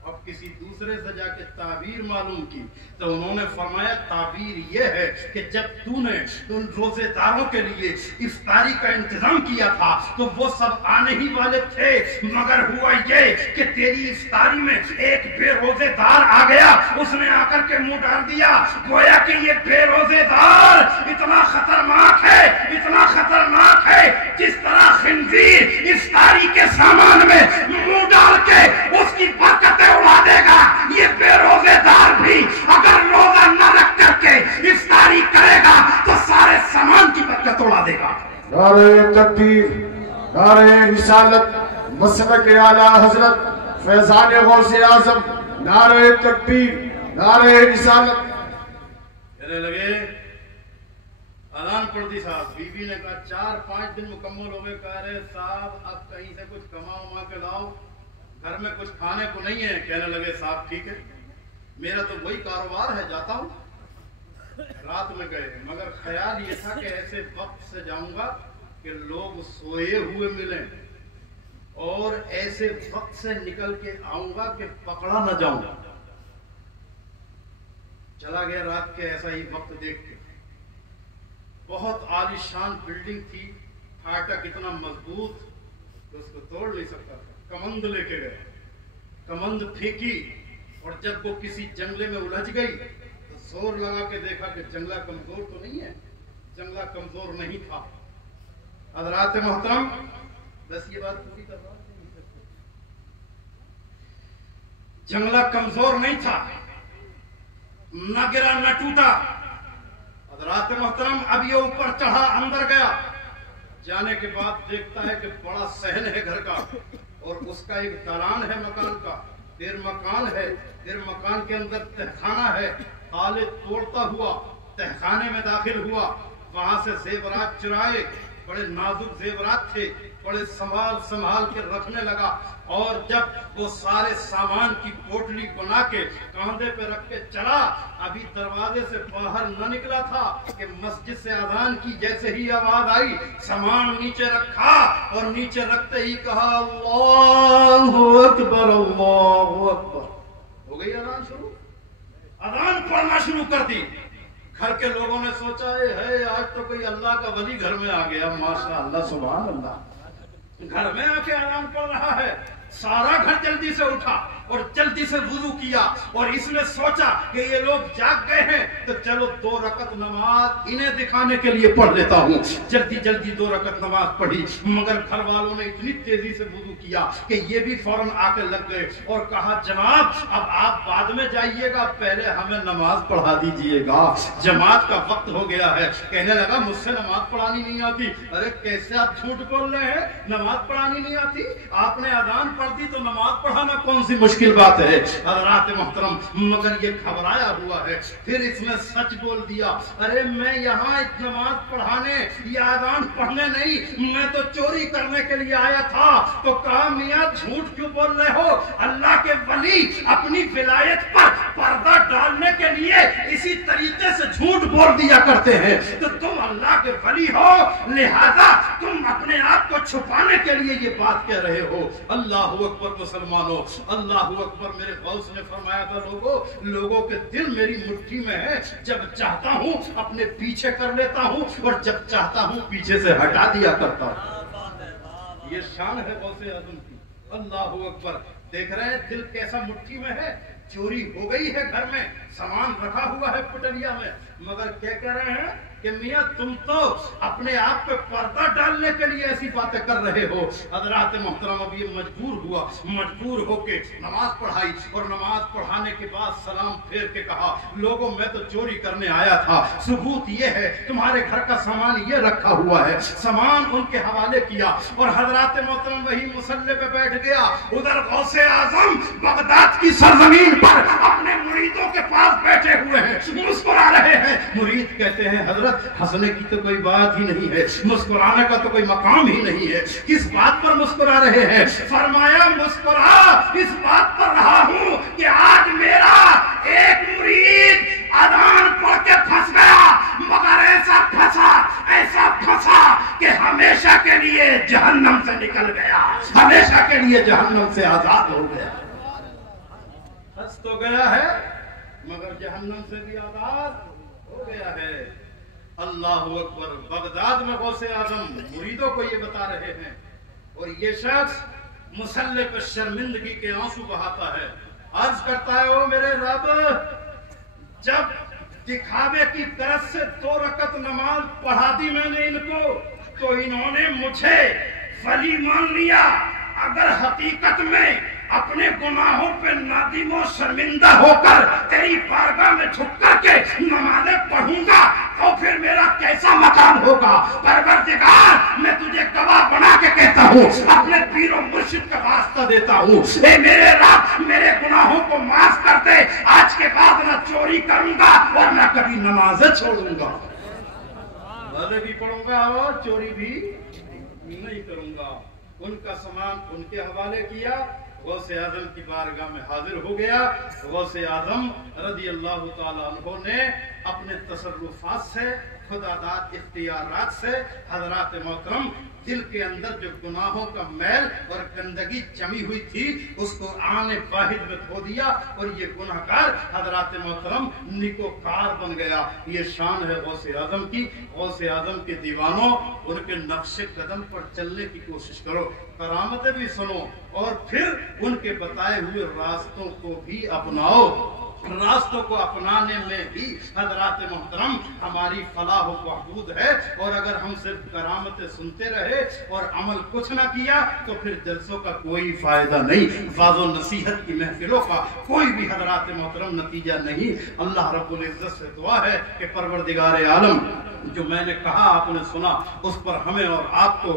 اب کسی دوسرے سے جا کے تعبیر معلوم کی تو انہوں نے فرمایا تعبیر یہ ہے کہ جب تو نے ان روزے داروں کے لیے افطاری کا انتظام کیا تھا تو وہ سب آنے ہی والے تھے, مگر ہوا یہ کہ تیری افطاری میں ایک بے روزے دار آ گیا, اس نے آ کر کے منہ ڈال دیا. گویا کہ یہ بے روزے دار اتنا خطرناک ہے, اتنا خطرناک ہے, جس طرح خنزیر افطاری کے سامان میں منہ ڈال کے اس کی برکتیں اڑا دے گا, یہ بے روزے دار بھی اگر روزہ نہ رکھ کر کے افطاری کرے گا تو سارے سامان کی برکت اڑا دے گا. نعرہ تکبیر, نعرہ رسالت, مسلک اعلی حضرت فیضان غوث اعظم, نعرہ تکبیر, نعرہ رسالت. کہنے لگے اذان پڑھتی صاحب. بیوی نے کہا 4-5 دن مکمل ہو گئے, کہہ رہے صاحب اب کہیں سے کچھ کما کے لاؤ, گھر میں کچھ کھانے کو نہیں ہے. کہنے لگے صاحب ٹھیک ہے, میرا تو وہی کاروبار ہے, جاتا ہوں. رات میں گئے مگر خیال یہ تھا کہ ایسے وقت سے جاؤں گا کہ لوگ سوئے ہوئے ملیں اور ایسے وقت سے نکل کے آؤں گا کہ پکڑا نہ جاؤں. چلا گیا رات کے ایسا ہی وقت دیکھ کے. بہت عالی شان بلڈنگ تھی, پھاٹک اتنا مضبوط کہ اس کو توڑ نہیں سکتا تھا. کمند لے کے گئے, کمند پھینکی اور جب وہ کسی جنگلے میں الجھ گئی تو زور لگا کے دیکھا کہ جنگلہ کمزور تو نہیں ہے. جنگلہ کمزور نہیں تھا. حضرات محترم بس یہ بات پوری کر رہا ہوں, جنگلہ کمزور نہیں تھا, نہ گرا نہ ٹوٹا. हज़रात मोहतरम अब ये ऊपर चढ़ा, अंदर गया। जाने के बाद देखता है कि बड़ा सहन है घर का और उसका एक दालान है मकान का, फिर मकान है, फिर मकान के अंदर तहखाना है। ताले तोड़ता हुआ तहखाने में दाखिल हुआ, वहां से जेवरात चुराए, बड़े नाजुक जेवरात थे, बड़े संभाल संभाल के रखने लगा। और जब वो सारे सामान की पोटली बना के कांधे पे रख के चला, अभी दरवाजे से बाहर न निकला था कि मस्जिद से अजान की जैसे ही आवाज आई, सामान नीचे रखा और नीचे रखते ही कहा अल्लाहु अकबर, अल्लाहु अकबर। हो गई अजान शुरू, अजान पढ़ना शुरू कर दी। घर के लोगों ने सोचा है आज तो कोई अल्लाह का वली घर में आ गया, माशाअल्लाह सुभान अल्लाह, घर में आके अजान पढ़ रहा है। सारा घर जल्दी से उठा और जल्दी से वुजू किया और इसने सोचा कि ये लोग जाग गए हैं तो चलो 2 रकत नमाज इन्हें दिखाने के लिए पढ़ लेता हूँ। जल्दी जल्दी 2 रकत नमाज पढ़ी, मगर घर वालों ने इतनी तेजी से वुजू किया कि ये भी फौरन आके लग गए और कहा जनाब अब आप बाद में जाइएगा, पहले हमें नमाज पढ़ा दीजिएगा, जमात का वक्त हो गया है। कहने लगा मुझसे नमाज पढ़ानी नहीं आती। अरे कैसे आप झूठ बोल रहे हैं, नमाज पढ़ानी नहीं आती? आपने अजान पढ़ दी तो नमाज पढ़ाना कौन सी मुश्किल बात है। हज़रात मोहतरम, मगर ये घबराया हुआ है। फिर इसने सच बोल दिया, अरे मैं यहाँ नमाज पढ़ाने या अजान पढ़ने नहीं, मैं तो चोरी करने के लिए आया था। तो कहा मियाँ झूठ क्यों बोल रहे हो, अल्लाह के वली अपनी विलायत पर पर्दा डालने के लिए इसी तरीके से झूठ बोल दिया करते हैं। तो तुम अल्लाह के वली हो, लिहाजा तुम अपने आप को छुपाने के लिए ये बात कह रहे हो। अल्लाह अकबर मुसलमानों, अल्लाह अकबर। मेरे गौस ने फरमाया था लोगों के दिल मेरी मुट्ठी में है, जब चाहता हूँ अपने पीछे कर लेता हूँ और जब चाहता हूँ पीछे से हटा दिया करता हूँ। ये शान है गौसे आजम की। अल्लाह अकबर। देख रहे हैं दिल कैसा मुट्ठी में है। चोरी हो गई है, घर में सामान रखा हुआ है पुटलिया में, मगर क्या कह रहे हैं कि मियाँ तुम तो अपने आप पे पर्दा डालने के लिए ऐसी बातें कर रहे हो। हज़रात मोहतरम अब ये मजबूर होके नमाज पढ़ाई और नमाज पढ़ाने के बाद सलाम फेर के कहा लोगों मैं तो चोरी करने आया था, सबूत ये है तुम्हारे घर का सामान ये रखा हुआ है। सामान उनके हवाले किया और हज़रात मोहतरम वही मुसल्ले पे बैठ गया। उधर गौसे आजम बगदाद की सरजमीन पर अपने मुरीदों के पास बैठे हुए हैं, मुस्कुरा रहे हैं। मुरीद कहते हैं हजरत हंसने की तो कोई बात ही नहीं है, मुस्कुराने का तो कोई मकाम ही नहीं है, किस बात पर मुस्कुरा रहे हैं? फरमाया मुस्कुरा इस बात पर रहा हूँ कि आज मेरा एक मुरीद अजान पढ़ के फंस गया, मगर ऐसा फंसा कि हमेशा के लिए जहन्नम से निकल गया, हमेशा के लिए जहन्नम से आजाद हो गया। फंस तो गया है मगर जहन्नम से भी आजाद हो गया है। अल्लाह अकबर। बगदाद में गौसे आजम मुरीदों को ये बता रहे हैं और ये शख्स मुसल्ले पर शर्मिंदगी के आंसू बहाता है, अर्ज करता है ओ मेरे रब, जब दिखावे की तरफ से 2 रकत नमाज पढ़ा दी मैंने इनको तो इन्होंने मुझे वली मान लिया। अगर हकीकत में अपने गुनाहों पे नादिम और शर्मिंदा होकर तेरी बारगाह में झुक करके नमाज़ें पढ़ूंगा तो फिर मेरा कैसा मकाम होगा। परवरदिगार मैं तुझे गवाह बना के कहता हूँ, अपने पीर और मुर्शिद का वास्ता देता हूँ, ए मेरे रब मेरे गुनाहों को माफ कर दे, आज के बाद न चोरी करूंगा और न कभी नमाज़ें छोड़ूंगा, नमाज़ें भी पढ़ूंगा और चोरी भी नहीं करूंगा। उनका सामान उनके हवाले किया, गौसे आजम की बारगाह में हाजिर हो गया। गौसे आजम रज़ी अल्लाह ताला अन्हु ने अपने तसर्रुफात से, खुदादाद इख्तियारात से हज़रात मोहतरम दिल के अंदर जो गुनाहों का मैल और गंदगी जमी हुई थी उसको आने वाहिद में धो दिया और ये गुनाहगार हज़रात मोहतरम निकोकार बन गया। ये शान है गौसे आजम की। गौसे आजम के दीवानों, उनके नक्शे कदम पर चलने की कोशिश करो, करामतें भी सुनो और फिर उनके बताए हुए रास्तों को भी अपनाओ। रास्तों को अपनाने में भी हजरात मोहतरम हमारी फलाह व बहबूद है। और अगर हम सिर्फ करामतें सुनते रहे और अमल कुछ ना किया तो फिर जलसों का कोई फायदा नहीं, वाज़ो नसीहत की महफिलों का कोई भी हजरात मोहतरम नतीजा नहीं। अल्लाह रब्बुल इज्जत से दुआ है कि परवरदिगार आलम जो मैंने कहा आपने सुना उस पर हमें और आपको